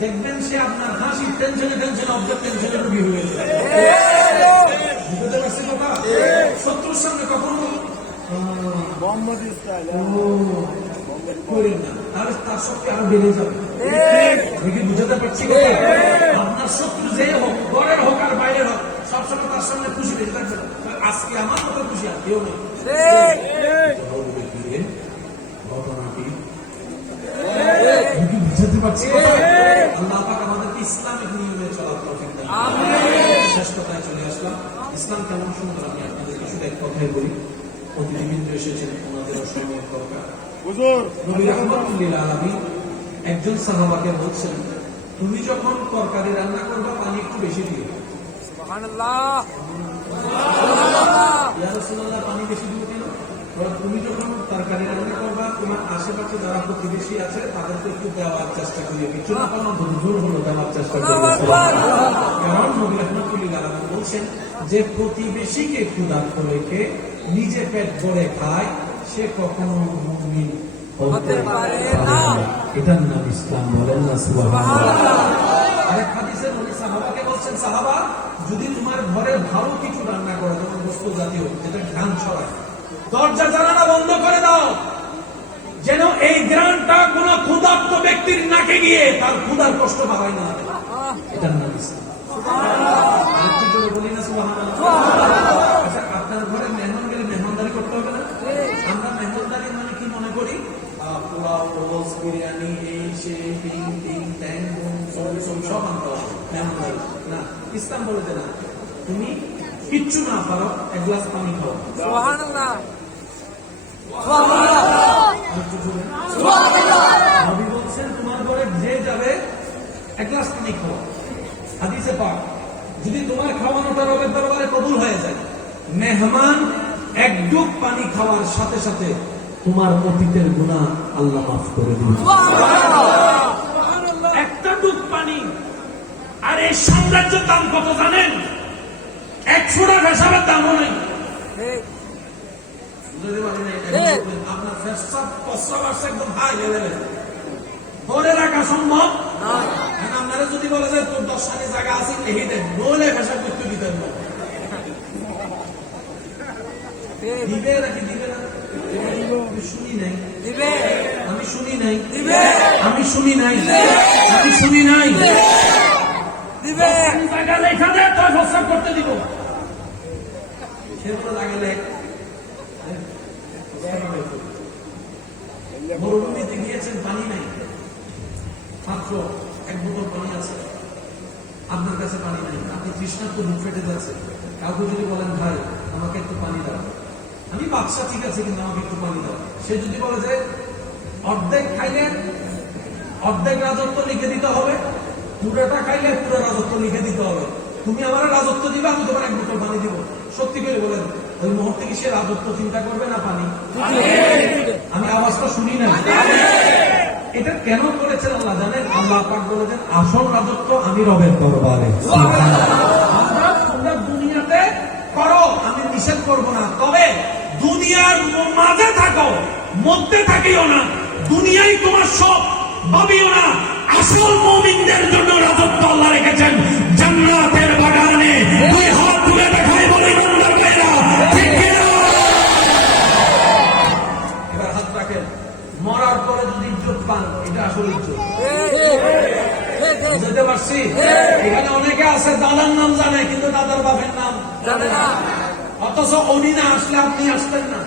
দেখবেন সে আপনার হাসি টেনশনে অবজেক্ট টেনশনে রুগী হয়ে যায়। বুঝতে পারছি কথা? শত্রুর সামনে কখনো করেন না, তাহলে তার শক্তি আরো বেড়ে যাবে। দেখি বুঝাতে পারছি কথা? আপনার শত্রু যে হোক, ঘরের হোক আর বাইরের হোক, সবসময় তার সামনে খুশি বেড়ে থাকবে। আজকে আমার মতো খুশি আর কেউ নেই। ঘটনাটি বুঝাতে পারছি কথা? আল্লাহ পাক আমাদেরকে ইসলামিক নিয়মে চলার তৌফিক দান করুন। শেষ কথায় চলে আসলাম। ইসলাম কেমন সুন্দর আমি আপনাদের কিছু এক কথাই বলি। অতিথিবৃন্দ এসেছেন, ওনাদের সময় দরকার। নবী রাহমাতুল লিল আলামিন একজন সাহাবাকে বলছেন, তুমি যখন তরকারি রান্না করবা পানি একটু বেশি দিও। সুবহানাল্লাহ। ইয়া রাসূলুল্লাহ, পানি বেশি দিও কেন? তুমি যখন তরকারি রান্না করবা তোমার আশেপাশে যারা প্রতিবেশী আছে তাদেরকে একটু দেওয়ার চেষ্টা করিও, কিছু না কোনো জোর হলো দেওয়ার চেষ্টা করিও। কারণ নবী রাহমাতুল লিল আলামিন বলছেন যে প্রতিবেশীকে ক্ষুধার্ত রেখে নিজে পেট ভরে খায় সে কখনো মুমিন হতে পারে না। এটার নাম ইসলাম, বলেন না সুবহানাল্লাহ। আরেক হাদিসে নবী সাহাবাকে বলছেন, সাহাবা যদি তোমার ঘরে ভালো কিছু রান্না করো, যেমন গোশত জাতীয় যেটা ঘ্রাণ ছড়ায়, দরজা জানালা বন্ধ করে দাও, যেন এই ঘ্রাণটা কোন ক্ষুধার্ত ব্যক্তির নাকে গিয়ে তার ক্ষুধার কষ্ট বাড়ায় না। এটার নাম ইসলাম। আরেকটু করে বলি না সুবহানাল্লাহ। আচ্ছা, আপনার ঘরে মেহমান গেলে মেহমানদারি করতে হবে না? আমরা মেহমানদারি মানে কি মনে করি? পোলাও, রোজ, বিরিয়ানি, এই সেই টিং টিং ট্যাং সব আনতে হবে মেহমানদারি না। ইসলাম বলে যে না, তুমি কিচ্ছু না পারো এক গ্লাস পানি খাও। সুবহানাল্লাহ। নবী বলছেন তোমার ঘরে যে যাবে এক গ্লাস পানি খাও। হাদিসে পাক, যদি তোমার খাওয়ানোটা রবের দরবারে কবুল হয়ে যায়, মেহমান এক ডুব পানি খাওয়ার সাথে সাথে তোমার অতীতের গুনাহ আল্লাহ মাফ করে দিবেন। একটা ডুব পানি। আর এই সাম্রাজ্যের দাম কত জানেন? 100 টাকা হিসাবের দামও নেই। আপনার ফেরসাদ প্রস্রাব আসছে একদম হাই লেভেলে, ধরে রাখা সম্ভব নয়। আপনারা যদি বলে যে তোর 10 টাকা জায়গা আছে লিখে দেন, নইলে ফেরসাদ করতে দিতেন না। দিবে নাকি দিবে না? আমি শুনি নাই, দিবে। আমি শুনি নাই, দিবে। আমি শুনি নাই, আমি শুনি নাই। দিবে। জায়গা লেখা দেয় তো ফেরসাদ করতে দিব। সেগুলো জায়গা লেখ। মরুভূমিতে গিয়েছেন, পানি নাই, মাত্র এক বোতল পানি আছে, আপনার কাছে পানি নাই, আপনি তৃষ্ণার্ত বুক ফেটে যাচ্ছে, কাউকে যদি বলেন ভাই আমাকে একটু পানি দাও, আমি বাদশা ঠিক আছে কিন্তু আমাকে একটু পানি দাও, সে যদি বলে যে অর্ধেক খাইলে অর্ধেক রাজত্ব লিখে দিতে হবে, পুরোটা খাইলে পুরো রাজত্ব লিখে দিতে হবে, তুমি আমার রাজত্ব দিবে আমি তোমার এক বোতল পানি দিব, সত্যি করে বলেন ওই মুহূর্তে কি সে রাজত্ব চিন্তা করবে না পানি? আমি আওয়াজটা শুনি না। এটা কেন করেছেন আল্লাহ জানেন? আল্লাহ পাক বলেছেন আসল রাজত্ব আমি রবের দরবারে। তোমরা দুনিয়াতে করো, আমি নিষেধ করবো না, তবে দুনিয়ার মাঝে থাকো, মধ্যে থাকিও না, দুনিয়ায় তোমার সব ভাবিও না। আসল মুমিনদের জন্য রাজত্ব আল্লাহ রেখেছেন জান্নাতের বাগানে। দুই হাত তুলে দেখাই বলে ইমানদার ভাইরা, ঠিক কিনা? এবার হাত রাখেন। মরার পরে যদি ইজ্জত পান, এটা আসল ইজ্জত। বুঝতে পারছি? এখানে অনেকে আছে দাদার নাম জানে কিন্তু দাদার বাপের নাম জানে না। অথচ উনি না আসলে আপনি আসতেন না।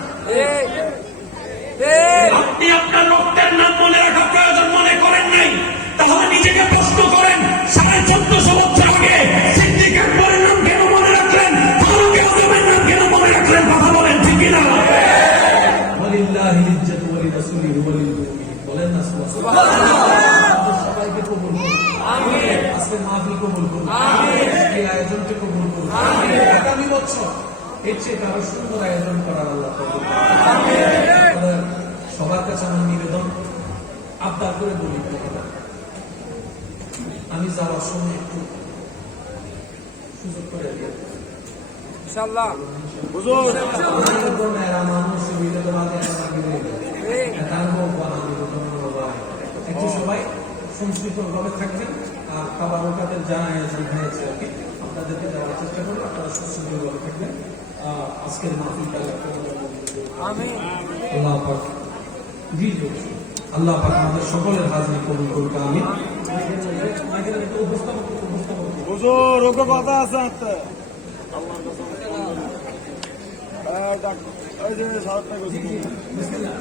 আপনি আপনার রক্তের নাম মনে রাখা প্রয়োজন মনে করেন নাই, তাহলে নিজেকে প্রশ্ন করেন 1450 বছর আগে সিদ্দিক আকবরের নাম কেন মনে রাখলেন, ফারুক আজমের নাম কেন মনে রাখলেন? কথা বলেন ঠিক কিনা? ওয়ালিল্লাহিল ইজ্জাতু ওয়া লিরাসূলিহি ওয়া লিল মুমিনিন। বলেন না সুবহানাল্লাহ। সবাইকে কবুল করুন, আমিন। আজকে মাহফিল কবুল করুন, আমিন। এই আয়োজনকে কবুল করুন, আমিন। আগামী বছর এর চেয়ে আরো সুন্দর আয়োজন করার আল্লাহ তৌফিক দান করুন, আমিন। সবার কাছে আমার নিবেদন, আবদার করে বলি, আমি যাওয়ার সময় একটু সুযোগ করে দিই। ইনশাআল্লাহ। একটু সবাই সংস্কৃত ভাবে থাকবেন আর খাবার ওটাদের জানায় হয়েছে আর কি, আপনাদেরকে দেওয়ার চেষ্টা করবো, আপনারা সুস্থ ভাবে থাকবেন। আজকের মাহফিলটা আমিন। আল্লাহ পাক জি আল্লাহ পাক আমাদের সকলের হাজির কবুল করুক, আমিন। হুজুর ওকে কথা আছে একটা ওই যে সারাটা বিসমিল্লাহ।